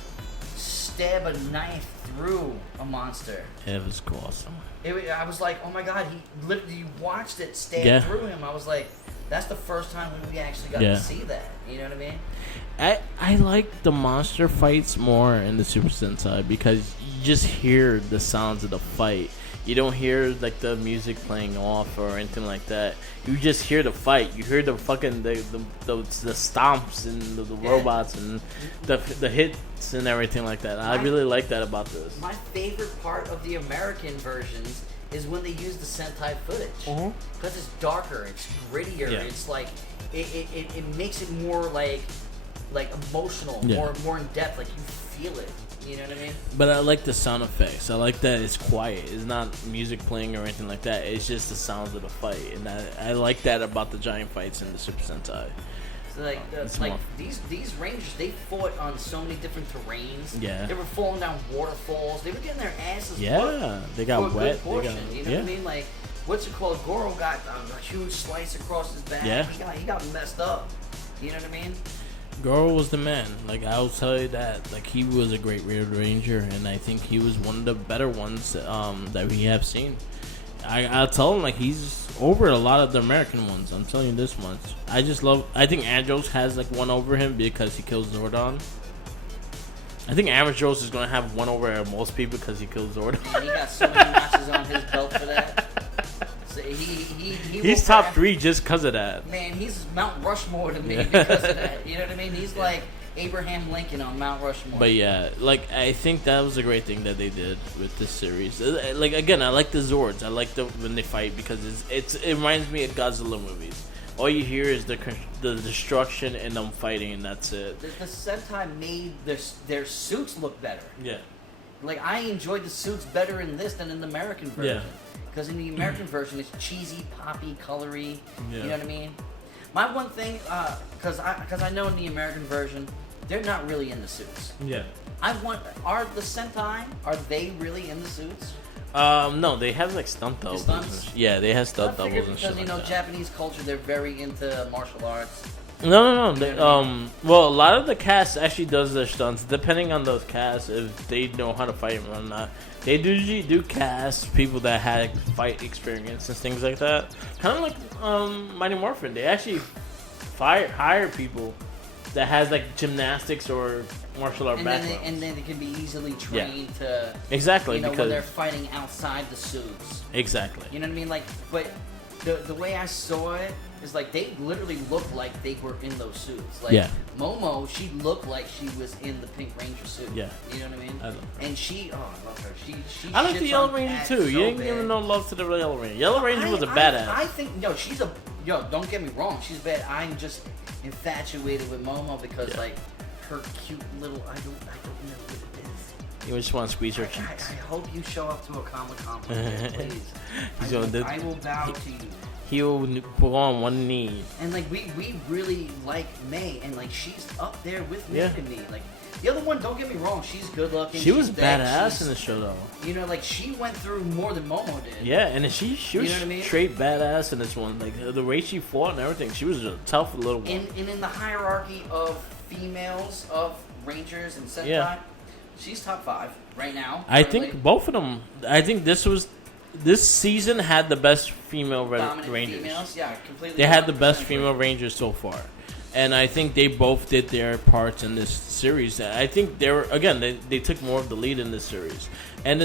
stab a knife through a monster. it was awesome. I was like, oh my god, he literally, you watched it stab Yeah. through him. I was like, that's the first time we actually got Yeah. to see that. You know what I mean? I like the monster fights more in the Super Sentai because you just hear the sounds of the fight. You don't hear like the music playing off or anything like that. You just hear the fight. You hear the fucking the stomps and the Yeah. robots and the hits and everything like that. I really like that about this. My favorite part of the American versions is when they use the Sentai footage. Mhm. Because it's darker, it's grittier, Yeah. it's like, it makes it more like emotional, Yeah. more in depth, like you feel it. You know what I mean? But I like the sound effects. I like that it's quiet. It's not music playing or anything like that. It's just the sounds of the fight, and I like that about the giant fights in the Super Sentai. So like, It's like more- these Rangers, they fought on so many different terrains. Yeah. They were falling down waterfalls. They were getting their asses Yeah, whooped they got for a wet. good portion. They got, You know yeah. what I mean? Like, what's it called? Goro got a huge slice across his back. Yeah. He got messed up. You know what I mean? Goro was the man. Like I'll tell you that. Like he was a great Red Ranger, and I think he was one of the better ones that we have seen. I'll tell him like he's over a lot of the American ones. I'm telling you this much. I think Andros has like one over him because he kills Zordon. I think Andros is gonna have one over most people because he kills Zordon. Man, he got so many notches on his belt for that. So he He's will top grab- 3 just because of that. Man, he's Mount Rushmore to me Yeah. because of that. You know what I mean? He's like Abraham Lincoln on Mount Rushmore. But yeah, like I think that was a great thing that they did with this series. Like again, I like the Zords. I like when they fight because it reminds me of Godzilla movies. All you hear is the destruction and them fighting, and that's it. The Sentai made their suits look better. Yeah, Like, I enjoyed the suits better in this than in the American version. Because in the American version, it's cheesy, poppy, colory. Yeah. You know what I mean? My one thing, because I know in the American version, they're not really in the suits. yeah. Are the Sentai, are they really in the suits? No, they have like stunt doubles. stunts? Yeah, they have I stunt figured doubles and because, shit you like know, that. Japanese culture, they're very into martial arts. No. They, well, a lot of the cast actually does their stunts, depending on those casts, if they know how to fight or not. They usually do cast people that had fight experience and things like that. Kind of like Mighty Morphin. They actually hire people that has like gymnastics or martial art background. And then they can be easily trained to, Exactly, you know, because when they're fighting outside the suits. exactly. You know what I mean? Like, but the way I saw it is like they literally looked like they were in those suits. Like Yeah. Momo, she looked like she was in the Pink Ranger suit. Yeah. You know what I mean? I know. And she, oh, I love her. She I like the shits Yellow on Ranger Pat too. so You didn't bad. give no love to the Yellow Ranger. Yellow Ranger was a badass. I think no, she's a don't get me wrong, she's bad. I'm just infatuated with Momo because Yeah. like her cute little I don't know what it is. You just want to squeeze her I cheeks. hope you show up to a Comic-Con, please. He's gonna do- I will bow to you. He will go on one knee. And like we really like May, and like she's up there with May Yeah. to me. Like the other one, don't get me wrong, she's good looking. She was she's thick, badass she's- in the show though. You know, like she went through more than Momo did. Yeah, and she was You know what I mean? straight badass in this one. Like the way she fought and everything, she was a tough little one. And in the hierarchy of females of Rangers and Sentai, Yeah. she's top 5 right now. I currently. think both of them. I think this season had the best female Dominant Rangers. females, yeah, completely. They had the 100% best agree. female Rangers so far. And I think they both did their parts in this series. I think they took more of the lead in this series. And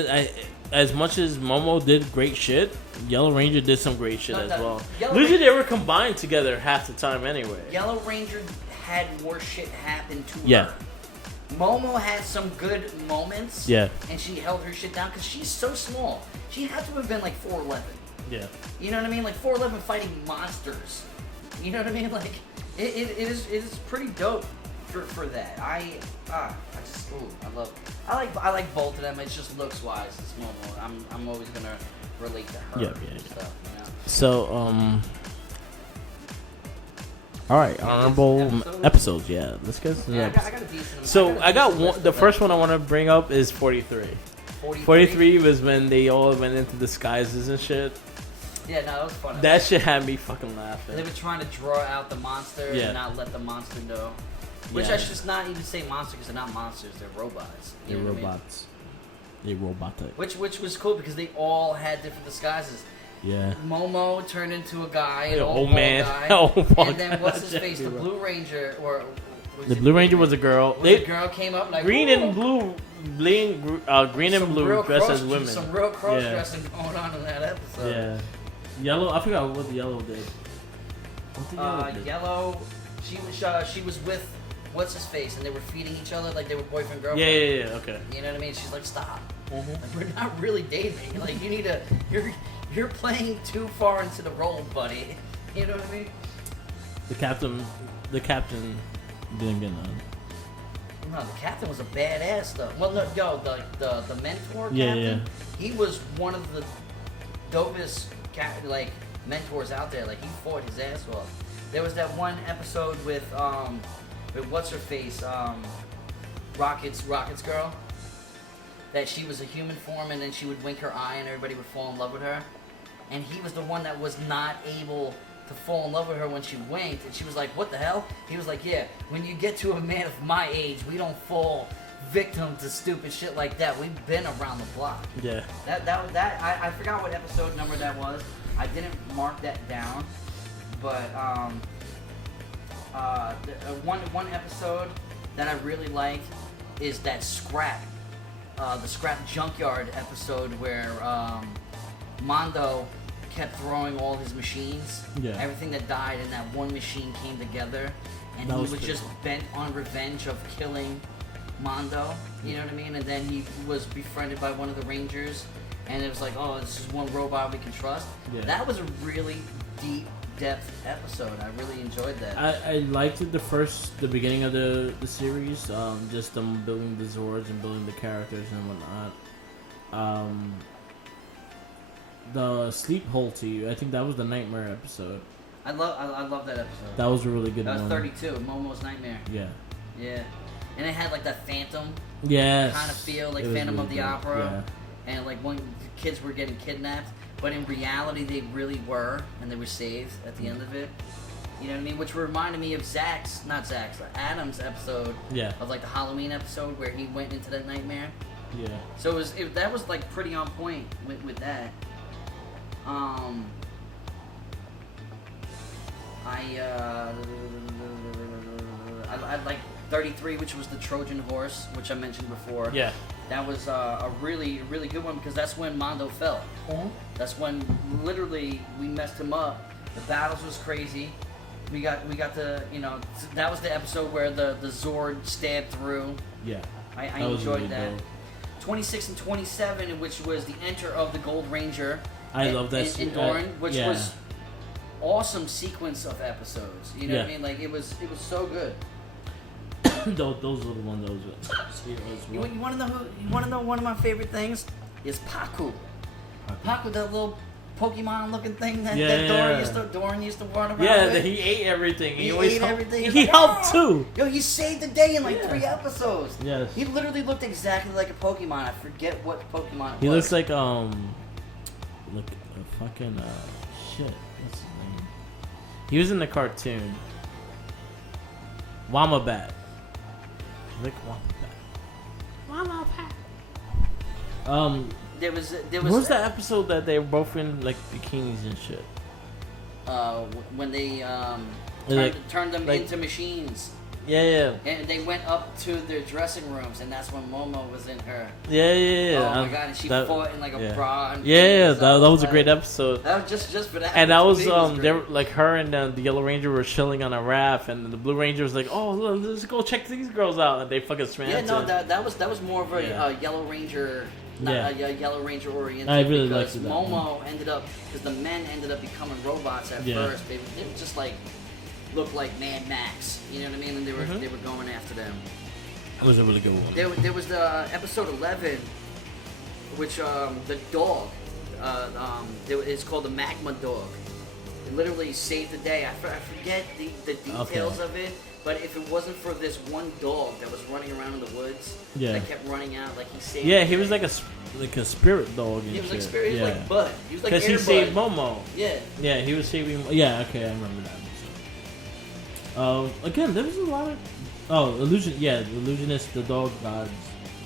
as much as Momo did great shit, Yellow Ranger did some great shit as well. Usually they were combined together half the time anyway. Yellow Ranger had more shit happen to Yeah. her. Momo had some good moments. Yeah. And she held her shit down because she's so small. She had to have been like 4'11". Yeah. You know what I mean? Like 4'11" fighting monsters. You know what I mean? Like it is pretty dope for that. I like both of them. It's just looks wise. It's Momo. I'm always gonna relate to her. Yeah. Stuff, you know? So all right, honorable episodes. Yeah, let's go. Yeah, I got a decent. So I got one. The first one I want to bring up is 43. 43 was when they all went into disguises and shit. Yeah, no, that was fun. That shit had me fucking laughing. They were trying to draw out the monster and not let the monster know. Which I should not even say monster because they're not monsters; they're robots. They're robots. They're robotic. Which was cool because they all had different disguises. Yeah. Momo turned into a guy, an old man. guy, And then what's his face? The Blue Ranger, or the Blue Ranger was a girl. The girl came up like green and blue, green and blue dressed as women. Some real cross dressing going on in that episode. Yeah. Yellow. I forgot what the yellow did. What the yellow did? Yellow. She was with what's his face, and they were feeding each other like they were boyfriend girlfriend. Yeah. Okay. You know what I mean? She's like, stop. Mm-hmm. Like, we're not really dating. Like you need to. You're playing too far into the role, buddy. You know what I mean? The captain didn't get none. No, the captain was a badass though. Well, no, the mentor captain. Yeah. He was one of the dopest mentors out there. Like he fought his ass off. There was that one episode with what's her face, Rocket's girl. That she was a human form and then she would wink her eye and everybody would fall in love with her. And he was the one that was not able to fall in love with her when she winked. And she was like, what the hell? He was like, yeah, when you get to a man of my age, we don't fall victim to stupid shit like that. We've been around the block. Yeah. I forgot what episode number that was. I didn't mark that down. But one episode that I really like is that the Scrap Junkyard episode where Mondo kept throwing all his machines. Yeah. Everything that died in that one machine came together, and he was just bent on revenge of killing Mondo. You know what I mean? And then he was befriended by one of the Rangers, and it was like, oh, this is one robot we can trust. Yeah. That was a really deep depth episode. I really enjoyed that. I liked it the beginning of the series, just them building the Zords and building the characters and whatnot. The Sleep Hole to You, I think that was the Nightmare episode. I love that episode. That was a really good one. That was 32, Momo's Nightmare. Yeah. And it had like that Phantom kind of feel, like Phantom really of the good. Opera. Yeah. And like when the kids were getting kidnapped. But in reality, they really were, and they were saved at the end of it. You know what I mean? Which reminded me of Adam's episode of like the Halloween episode where he went into that nightmare. Yeah. So that was like pretty on point with that. I like 33, which was the Trojan horse, which I mentioned before. Yeah. That was a really, really good one because that's when Mondo fell. Mm-hmm. That's when literally we messed him up. The battles was crazy. We got that was the episode where the Zord stabbed through. Yeah. I enjoyed really that. Dope. 26 and 27, which was the enter of the Gold Ranger. I love that in Doran, which was awesome sequence of episodes. You know what I mean? Like it was so good. Those are the ones that was You want to know one of my favorite things is Paku. Paku, that little Pokemon-looking thing that Doran used to run around with. That he ate everything. He ate everything. He helped too. Yo, he saved the day in like 3 episodes. Yes. He literally looked exactly like a Pokemon. I forget what Pokemon it was. He looks like a fucking shit. What's his name? He was in the cartoon. Wombat. Like Wombat. There was. What was that episode that they were both in like bikinis and shit? When they turned them into machines. Yeah. And they went up to their dressing rooms, and that's when Momo was in her. Yeah. Oh my god! And she fought in like a bra. And that was a like, great episode. That was just for that. And that was great. they were like her and the Yellow Ranger were chilling on a raft, and the Blue Ranger was like, "Oh, let's go check these girls out," and they fucking swam. Yeah, no, that was more of a Yellow Ranger. Not a Yellow Ranger oriented. I really because liked that. Momo ended up because the men ended up becoming robots at first. They were just like looked like Mad Max. You know what I mean? And they were going after them. It was a really good one. There was the episode 11, which the dog, it's called the Magma Dog. It literally saved the day. I forget the details of it, but if it wasn't for this one dog that was running around in the woods, that kept running out, like he saved. Yeah, he was like a spirit dog. And he was like shit. spirit, he was like Bud. He was like because he saved Momo. Yeah. Yeah, he was saving. Yeah, okay, I remember that. Again, there was a lot of illusion. Yeah, the illusionist, the dog gods.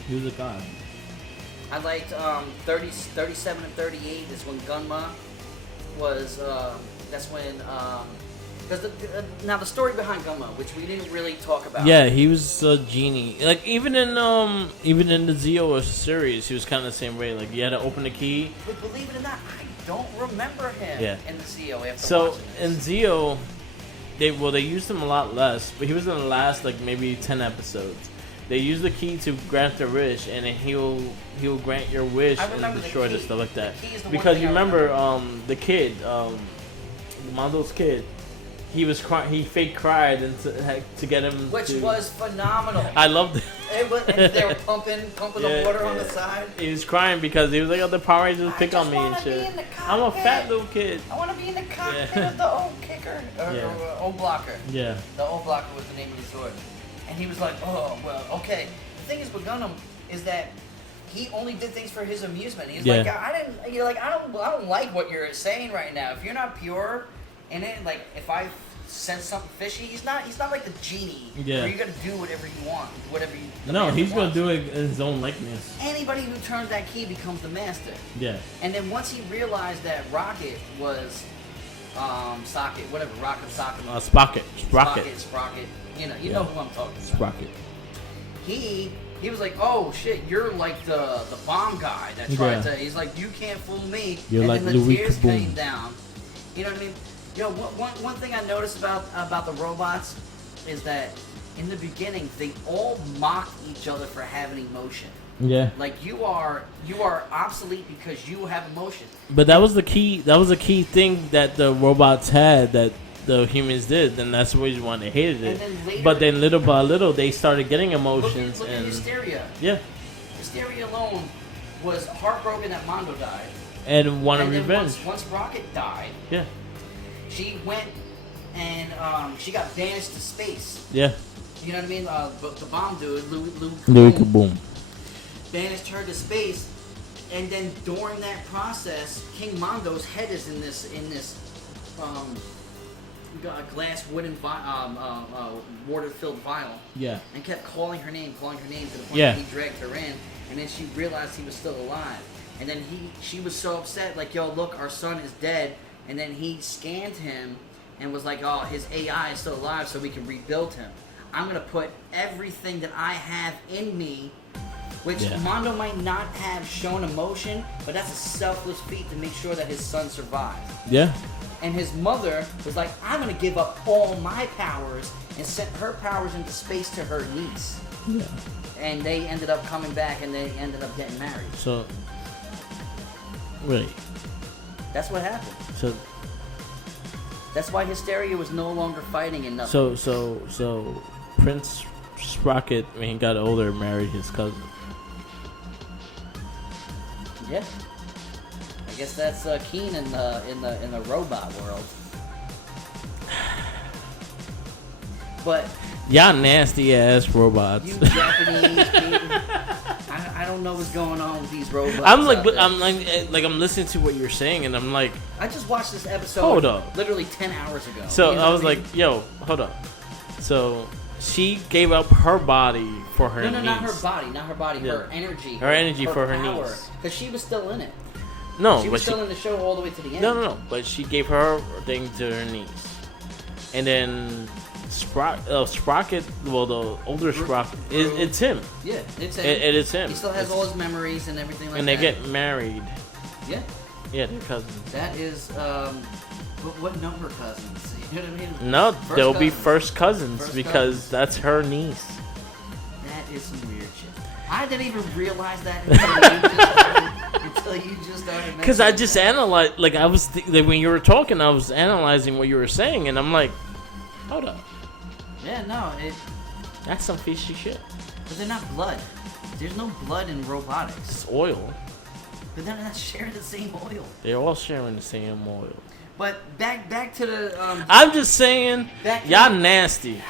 He was a god. I liked 37 and 38 is when Gunma was. That's when. Because now the story behind Gunma, which we didn't really talk about. Yeah, he was a genie. Like even in the Zio series, he was kind of the same way. Like you had to open the key. But believe it or not, I don't remember him in the Zio after so watching this. in Zio, they used him a lot less, but he was in the last like maybe 10 episodes. They use the key to grant the wish, and then he'll grant your wish and destroy the stuff like that. Because you remember the kid, Mondo's kid. He was he fake cried and to get him, which was phenomenal. I loved it. And they were pumping the water on the side. He was crying because he was like, "Oh, the Power Rangers pick on me and shit." I'm a fat little kid. I want to be in the cockpit of the old kicker or old blocker. Yeah, the old blocker was the name of the sword. And he was like, "Oh, well, okay." The thing is with Gundam is that he only did things for his amusement. He's like, I don't like what you're saying right now. If you're not pure in it, like if I sense something fishy, he's not like the genie. Yeah. Where you're gonna do whatever you want, he's gonna do it in his own likeness. Anybody who turns that key becomes the master. Yeah. And then once he realized that Rocket was Socket, whatever, Rocket, Socket. Sprocket. You know who I'm talking about. Sprocket. He was like, "Oh shit, you're like the bomb guy that tried to." He's like, "You can't fool me." You're and like then the Louis tears Kaboom. came down. You know what I mean? One thing I noticed about the robots is that in the beginning they all mock each other for having emotion. Yeah. Like you are obsolete because you have emotion. But that was the key. That was a key thing that the robots had that the humans did, and that's the reason why they hated it. And then later, but then little by little, they started getting emotions. Look at Hysteria. Yeah. Hysteria alone was heartbroken that Mondo died. And wanted revenge. Once Rocket died. Yeah. She went and she got banished to space. Yeah. You know what I mean? The bomb dude, Louis Kaboom, banished her to space, and then during that process, King Mondo's head is in this glass wooden water-filled vial. Yeah. And kept calling her name to the point Yeah. that he dragged her in, and then she realized he was still alive. And then she was so upset, like, "Yo, look, our son is dead." And then he scanned him and was like, "Oh, his AI is still alive, so we can rebuild him. I'm gonna put everything that I have in me," which Mondo might not have shown emotion, but that's a selfless feat to make sure that his son survived. Yeah. And his mother was like, "I'm gonna give up all my powers and sent her powers into space to her niece." Yeah. And they ended up coming back, and they ended up getting married. So, really, that's what happened. So, that's why Hysteria was no longer fighting and nothing. So Prince Sprocket, when he got older, married his cousin. Yeah. I guess that's Keen in the robot world. But y'all nasty ass robots. You Japanese people. I don't know what's going on with these robots. I'm listening to what you're saying, and I'm like, I just watched this episode. Hold up. Literally 10 hours ago. So you know I was what I mean? like, yo, hold up. So she gave up her body for her niece. No, not her body. Yeah. Her energy. Her energy for her power, niece. because she was still in it. No, she was still in the show all the way to the end. No. But she gave her thing to her niece, and then Sprocket, well, the older Sprocket, it's him. Yeah, it's him. It is him. He still has all his memories and everything like that. And they get married. Yeah. Yeah, they're cousins. That is, what number cousins? You know what I mean? No, First they'll be cousins. first cousins First because cousins. that's her niece. That is some weird shit. I didn't even realize that until you just started. Because I mentioning just that. analyzed, like I was, like, when you were talking, I was analyzing what you were saying, and I'm like, hold up, Yeah, no, that's some fishy shit. but they're not blood. There's no blood in robotics. It's oil. But they're not sharing the same oil. They're all sharing the same oil. But back to the. I'm just saying, Back to y'all the- nasty.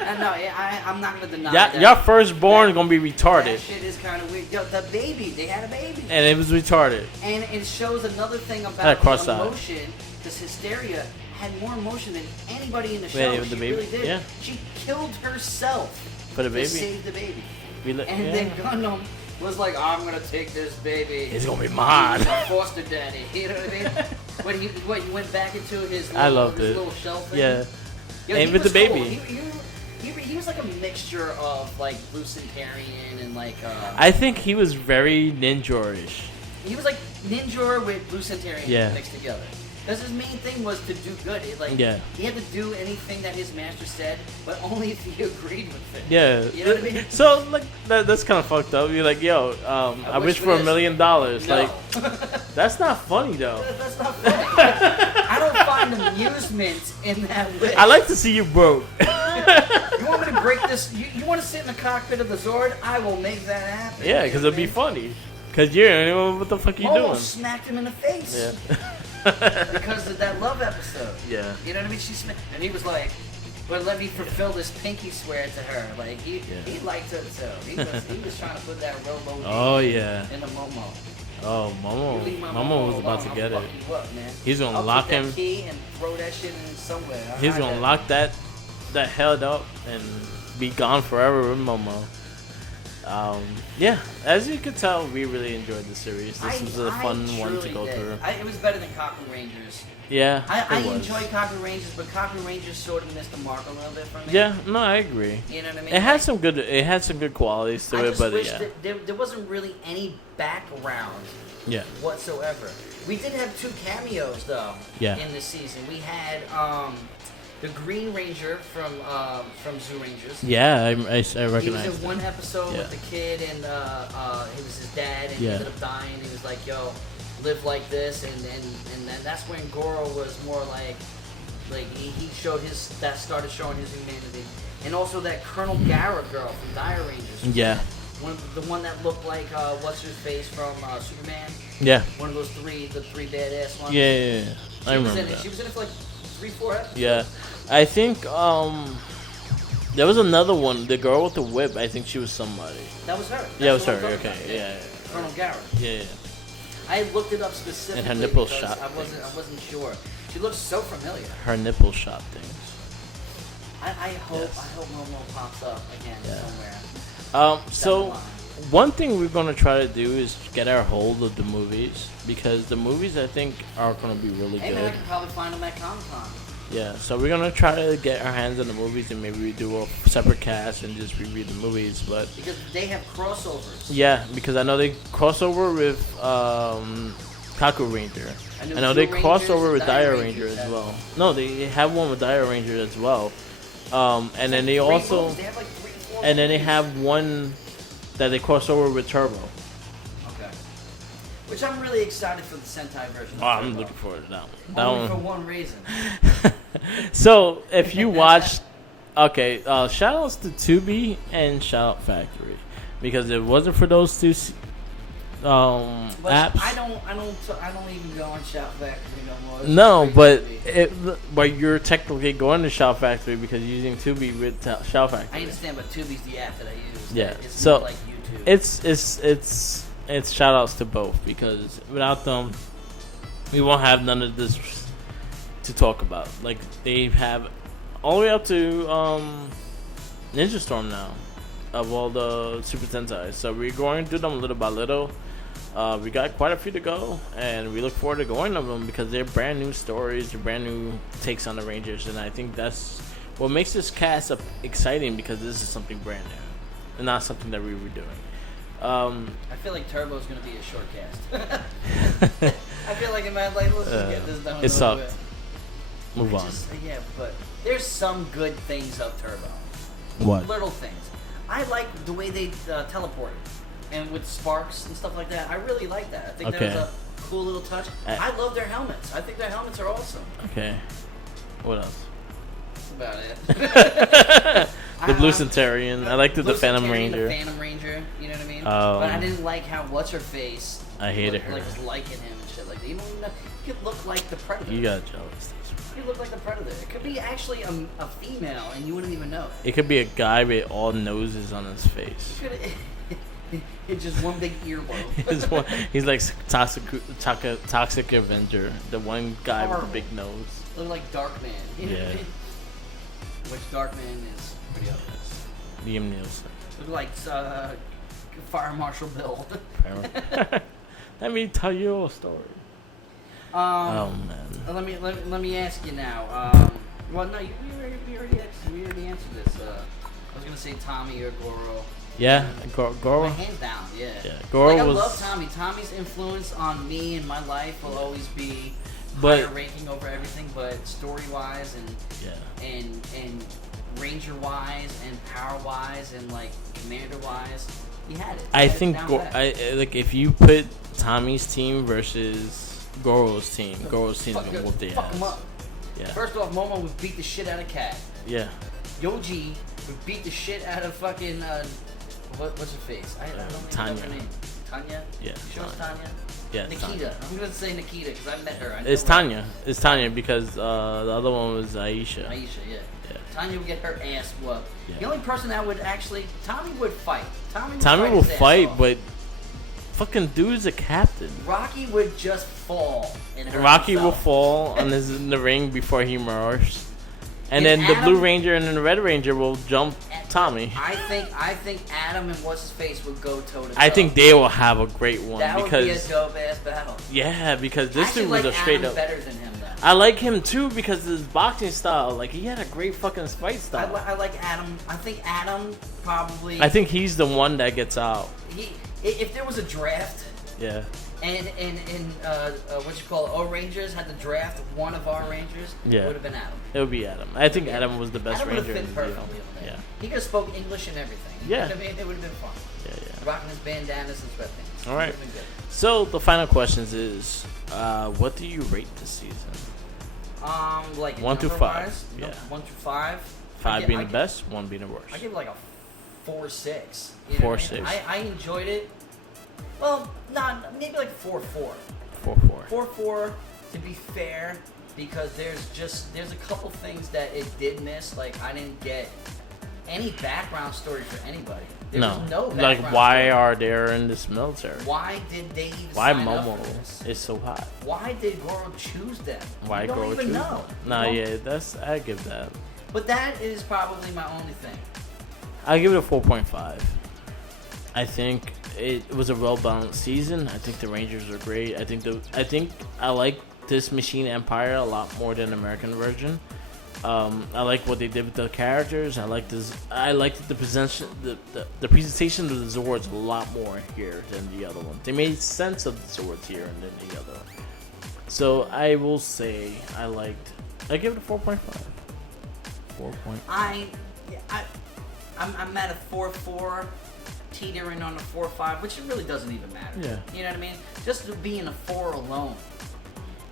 I'm not gonna deny that. Y'all firstborn gonna be retarded, That shit is kind of weird. Yo, the baby, they had a baby. and it was retarded. And it shows another thing Had about cross-eyed. the emotion, because Hysteria had more emotion than anybody in the Yeah, show. with She the baby, really did. yeah. She killed herself For the to baby. save the baby. And And then Gundam was like, I'm gonna take this baby. It's gonna be mine. He's my foster daddy. You know what I mean? When he went back into his I loved his it. little shell thing. Yeah. Yo, And he with the was baby. Cool. He was like a mixture of like Blue Centurion and like I think he was very ninja-ish. he was like Ninja with Blue Centurion Yeah. mixed together. Because his main thing was to do good. Yeah. He had to do anything that his master said, but only if he agreed with it. Yeah. You know what I mean? So like that's kind of fucked up. You're like, yo, I wish for $1 million. No. Like, that's not funny though. That's not funny. I don't find amusement in that wish. I like to see you broke. You want me to break this? You want to sit in the cockpit of the Zord? I will make that happen. Yeah, because it'd be funny. Because what the fuck are you Momo doing? smacked him in the face. Yeah. Because of that love episode. Yeah. You know what I mean? She smacked, and he was like, "But let me fulfill this pinky swear to her." Like he liked it too. He was trying to put that Robo Oh yeah. in the Momo. Oh, You leave my Momo was about alone, to get I'll it. fuck you up, man. He's gonna I'll lock take him. that key and throw that shit in somewhere. I'll He's hide gonna that. lock that held up and be gone forever with Momo. Yeah, as you can tell, we really enjoyed the series. This was a fun one to truly go did. through. It was better than Kaku Rangers. Yeah, I it was. enjoyed Kaku Rangers, but Kaku Rangers sort of missed the mark a little bit for me. Yeah, no, I agree. You know what I mean? It had some good. It had some good qualities to I it, just but wish yeah, that there wasn't really any background yeah, whatsoever. We did have 2 cameos though. Yeah. In this season, we had the Green Ranger from Zoo Rangers. yeah. I He was recognize. in one episode Yeah. with the kid, and it was his dad, and he Yeah. ended up dying. He was like, "Yo, live like this," and then that's when Goro was more like he showed started showing his humanity, and also that Colonel Gara girl from Dire Rangers. Yeah, The one that looked like what's her face from Superman. yeah, One of those the three badass ones. yeah. I She was remember in it. that. She was in it for like 3-4 episodes. Yeah, I think there was another one. The girl with the whip. I think she was somebody. That was her. Yeah, it was That's her. what I'm Okay, talking about. yeah, Colonel Gara. yeah. I looked it up specifically And her nipples because shot I wasn't sure. She looks so familiar. Her nipple shot things. I hope Yes. I hope Momo pops up again Yeah. somewhere. So Down the line. one thing we're gonna try to do is get our hold of the movies because the movies I think are gonna be really Hey man, I good. can probably find them at Comic Con. Yeah, so we're gonna try to get our hands on the movies and maybe we do a separate cast and just review the movies. But Because they have crossovers. yeah, because I know they cross over with Kaku Ranger. I I know know Zoo they cross Rangers over and with Dire Dire Rangers Ranger as have- well. No, they have one with Dire Ranger as well. And then they 3 also, movies. They have like 3 or 4 and then they movies. have one that they cross over with Turbo. Okay. Which I'm really excited for the Sentai version. Oh, I'm looking forward to that one. That Only one. for one reason. So if you watched, okay, shout outs to Tubi and Shout Out Factory because if it wasn't for those two But apps. I don't even go on Shout Factory no more. It's No, just but straight TV. but you're technically going to Shout Factory because you're using Tubi with Shout I Factory. understand, but Tubi's the app that I use. Yeah, It's so more like YouTube. It's shout outs to both because without them, we won't have none of this to talk about. Like they have all the way up to Ninja Storm now of all the Super Sentai. So we're going to do them little by little. We got quite a few to go, and we look forward to going to them because they're brand new stories, they're brand new takes on the Rangers, and I think that's what makes this cast exciting because this is something brand new and not something that we were doing. I feel like Turbo's gonna be a short cast. I feel like let's just get this done. It sucked. Move on. Yeah, but there's some good things of Turbo. What? Little things. I like the way they teleported, and with sparks and stuff like that. I really like that. I think that was a cool little touch. I love their helmets. I think their helmets are awesome. Okay. What else? That's about it. The Blue Centurion. I liked the Phantom Ranger. The Phantom Ranger. You know what I mean? But I didn't like how what's her face. I hated her. Like was liking him and shit like that. You don't even know. He could look like the Predator. You got jealous. He looked like the Predator. It could be actually a female, and you wouldn't even know. It could be a guy with all noses on his face. It's just one big earlobe. He's like Toxic Avenger, the one guy with the big nose. Look like Darkman. You know Yeah. what I mean? Which Darkman is pretty obvious. Liam Nielsen. Look like Fire Marshal Bill. Let me tell you a story. Oh man. Let me ask you now. Well, no, we already answered this. I was gonna say Tommy or Goro. Yeah, Goro. Hands down, yeah. Goro I was. love Tommy. Tommy's influence on me and my life will always be But- higher ranking over everything. But story wise and Ranger wise and power wise and like commander wise, he had it. I think like if you put Tommy's team versus Goro's team gonna whoop their fuck him ass. up. Yeah. First off, Momo would beat the shit out of Cat. Yeah. Yoji would beat the shit out of fucking what's her face? I don't know Tanya. her name. Tanya? Yeah, You sure it's Tanya? Yeah. Nikita. Tanya. I'm gonna say Nikita because I met her. I know It's her. Tanya. It's Tanya because the other one was Aisha. Aisha, yeah. Yeah. Tanya would get her ass whooped. Yeah. The only person that would actually Tommy would fight. Tommy will his ass fight, off. but fucking dude's a captain. Rocky would just fall. And hurt Rocky will himself. fall in the ring before he emerges. And And then the Adam- Blue Ranger and then the Red Ranger will jump Tommy. I think Adam and what's his face would go toe to toe. I think they will have a great one that because would be a dope ass battle. yeah, because this Actually, dude was like a straight Adam up. better than him though. I like him too because of his boxing style. Like he had a great fucking fight style. I like Adam. I think Adam probably. I think he's the one that gets out. If there was a draft Yeah. and what you call it, O'Rangers had to draft one of our Rangers, Yeah. it would have been Adam. It would be Adam. I think Adam was the best Adam would Ranger. have fit in the deal. perfectly on there. Yeah. He could have spoke English and everything. You Yeah. know what I mean? It would have been fun. Yeah. Rocking his bandanas and sweatpants. All right. It would have been good. So the final questions is, what do you rate this season? Like 1 through 5. No, Yeah. 1 through 5. 5 being the best, 1 being the worst. I give it like a 4-6. 4-6. I enjoyed it. Well, maybe like 4-4. 4-4. 4-4 to be fair, because there's a couple things that it did miss. Like I didn't get any background story for anybody. There was no Like background why story. are they in this military? Why did they even Why sign up Momo for this? is so hot? Why did Goro choose them? Why we don't Goro even choose know. them? Nah, You know? yeah, I give that. But that is probably my only thing. I give it a 4.5. I think it was a well-balanced season. I think the Rangers are great. I think I like this Machine Empire a lot more than the American version. I like what they did with the characters. I like this. I liked the presentation, the presentation of the Zords a lot more here than the other one. They made sense of the Zords here and than the other. So I will say I give it a 4.5. 4.5. I'm at a 4-4, teetering on a 4-5, which it really doesn't even matter. Yeah. You know what I mean? Just to be in a 4 alone.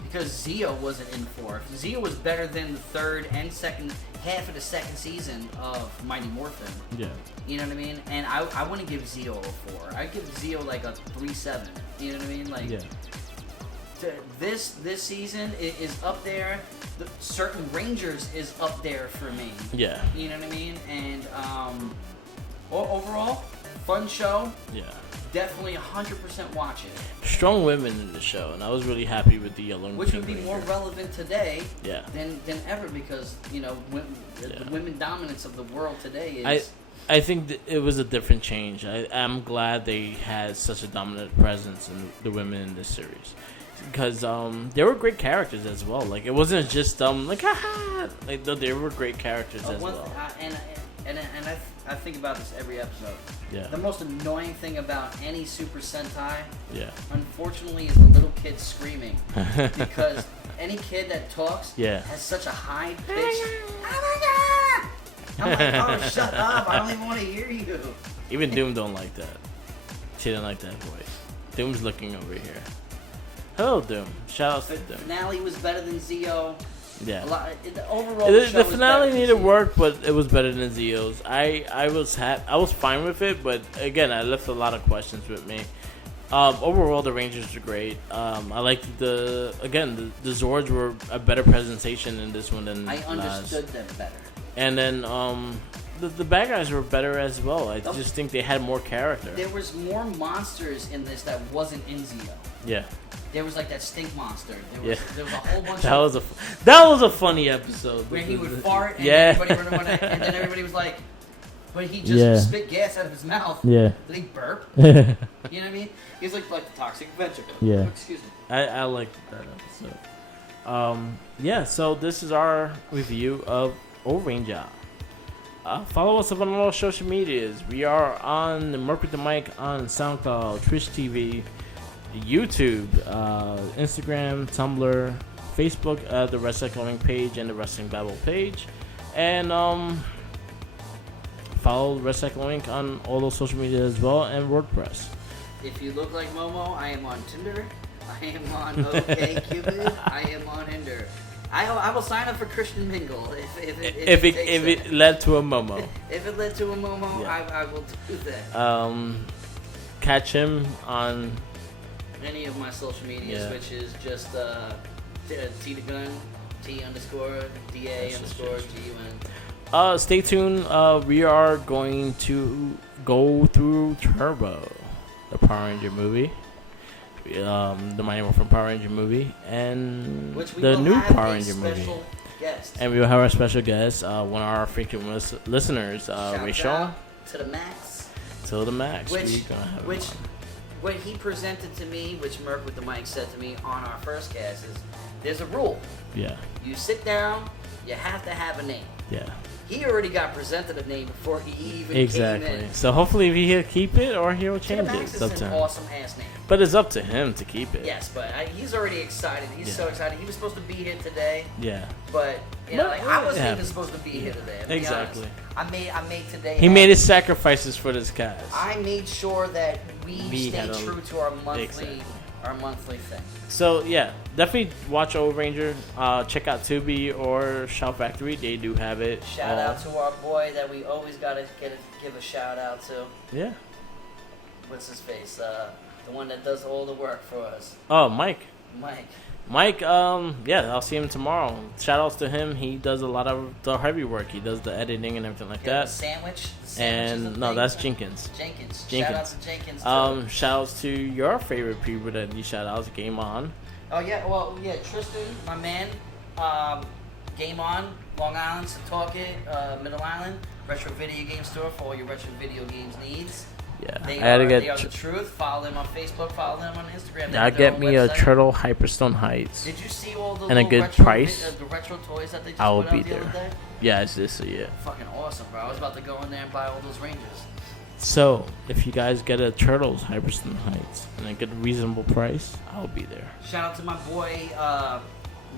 Because Zio wasn't in 4. Zio was better than the third and second half of the second season of Mighty Morphin. Yeah. You know what I mean? And I wouldn't give Zio a 4. I'd give Zio like a 3-7. You know what I mean? Like Yeah. this season is up there. The certain Rangers is up there for me. Yeah. You know what I mean? And overall, fun show. Yeah. Definitely 100% watch it. Strong women in the show, and I was really happy with the yellow and Which pink would be Ranger. more relevant today Yeah. than ever, because the women dominance of the world today is I think it was a different change. I'm glad they had such a dominant presence in the women in this series. Because they were great characters as well. Like, it wasn't just like, haha. Like, no, they were great characters as well. And I think about this every episode. Yeah. The most annoying thing about any Super Sentai, unfortunately, is the little kid screaming. Because any kid that talks has such a high pitch. I'm like, oh, shut up. I don't even want to hear you. Even Doom don't like that. She didn't like that voice. Doom's looking over here. Hello, Doom. Shout out to Doom. The finale was better than Zio. Yeah. Overall, the finale needed work, but it was better than Zio's. I was fine with it, but again, I left a lot of questions with me. Overall, the Rangers are great. I liked the Zords were a better presentation in this one than I understood them better. And then the bad guys were better as well. I just think they had more character. There was more monsters in this that wasn't in Zio. Yeah. There was like that stink monster. There was a whole bunch that was a funny episode. Where he would fart and and then everybody was like, but he just spit gas out of his mouth. Yeah. Did he burp? You know what I mean? He was like the toxic Avenger. Yeah. Excuse me. I liked that episode. So this is our review of Ohranger. Follow us up on all social medias. We are on Merc with the Mic on SoundCloud, Twitch TV, YouTube, Instagram, Tumblr, Facebook, the RedCycloneInc page and the Wrestling Babble page, and follow RedCycloneInc on all those social media as well, and WordPress. If you look like Momo, I am on Tinder. I am on OkCupid. I am on Hinder. I will sign up for Christian Mingle if it led to a Momo. If it led to a Momo, I will do that. Catch him on any of my social medias, which is just T the Gun, T_DA_GUN. Stay tuned. We are going to go through Turbo, the Power Ranger movie. The Mighty Morphin Power Ranger movie, and the new Power Ranger movie. And we will have our special guest, one of our frequent listeners, Rachel. To the max. To the max. What he presented to me, which Merc with the Mic said to me on our first cast, is there's a rule. Yeah. You sit down, you have to have a name. Yeah. He already got presented a name before he even came in. So hopefully he'll keep it or he'll change it. It's up to him. Awesome ass name. But it's up to him to keep it. Yes, but he's already excited. He's so excited. He was supposed to be here today. Yeah. But I wasn't even supposed to be here today. Exactly. I made today. He made his sacrifices for this cast. I made sure that we stay true to our monthly. Our monthly thing. So yeah, definitely watch Ohranger. Check out Tubi or Shout Factory. They do have it. Shout out to our boy that we always gotta give a shout out to. Yeah. What's his face? The one that does all the work for us. Oh, Mike. Mike. I'll see him tomorrow. Shout outs to him. He does a lot of the heavy work. He does the editing and everything like that. The sandwich. That's Jenkins. Shout out to Jenkins. Shout outs to your favorite people that you shout outs. Game On. Oh yeah, Tristan, my man. Game On, Long Island, Setauket, Middle Island, retro video game store for all your retro video games needs. Yeah, they are the truth. Follow them on Facebook. Follow them on Instagram. I'll get me a Turtle Hyperstone Heights. Did you see all the and a good price? The retro toys that they just I will put be out the there. other day? Yeah, it's this year. Fucking awesome, bro. I was about to go in there and buy all those Rangers. So, if you guys get a Turtles Hyperstone Heights and a good reasonable price, I'll be there. Shout out to my boy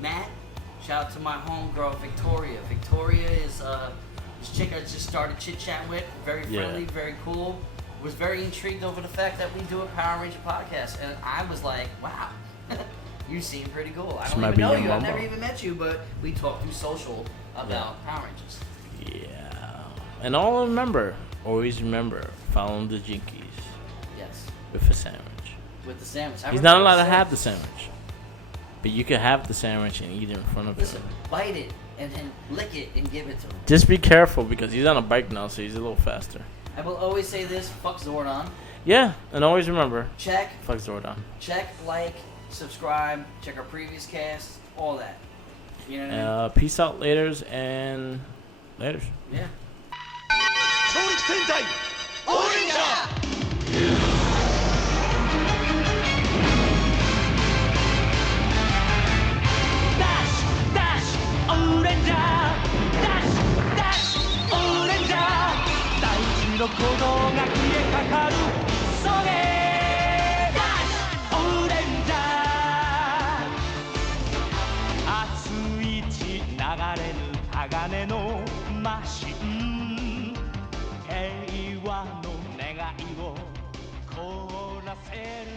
Matt. Shout out to my homegirl Victoria. Victoria is this chick I just started chit-chatting with. Very friendly, very cool. Was very intrigued over the fact that we do a Power Ranger podcast, and I was like, wow, you seem pretty cool. I don't even know you. I've never even met you, but we talked through social about Power Rangers. Yeah. And always remember, follow the Jinkies. Yes. With a sandwich. With the sandwich. He's not allowed to have the sandwich. But you can have the sandwich and eat it in front of him. Bite it and then lick it and give it to him. Just be careful because he's on a bike now, so he's a little faster. I will always say this, fuck Zordon. Yeah, and always remember. Fuck Zordon. Check, like, subscribe, check our previous casts, all that. You know what I mean? Peace out laters and laters. Yeah. 超力戦隊オーレンジャーダッシュダッシュオーレンジャーダッシュダッシュオーレンジャー大地の鼓動が消えかかるそれダッシュオーレンジャー熱い血流れる鋼のマシン平和の願いを凍らせる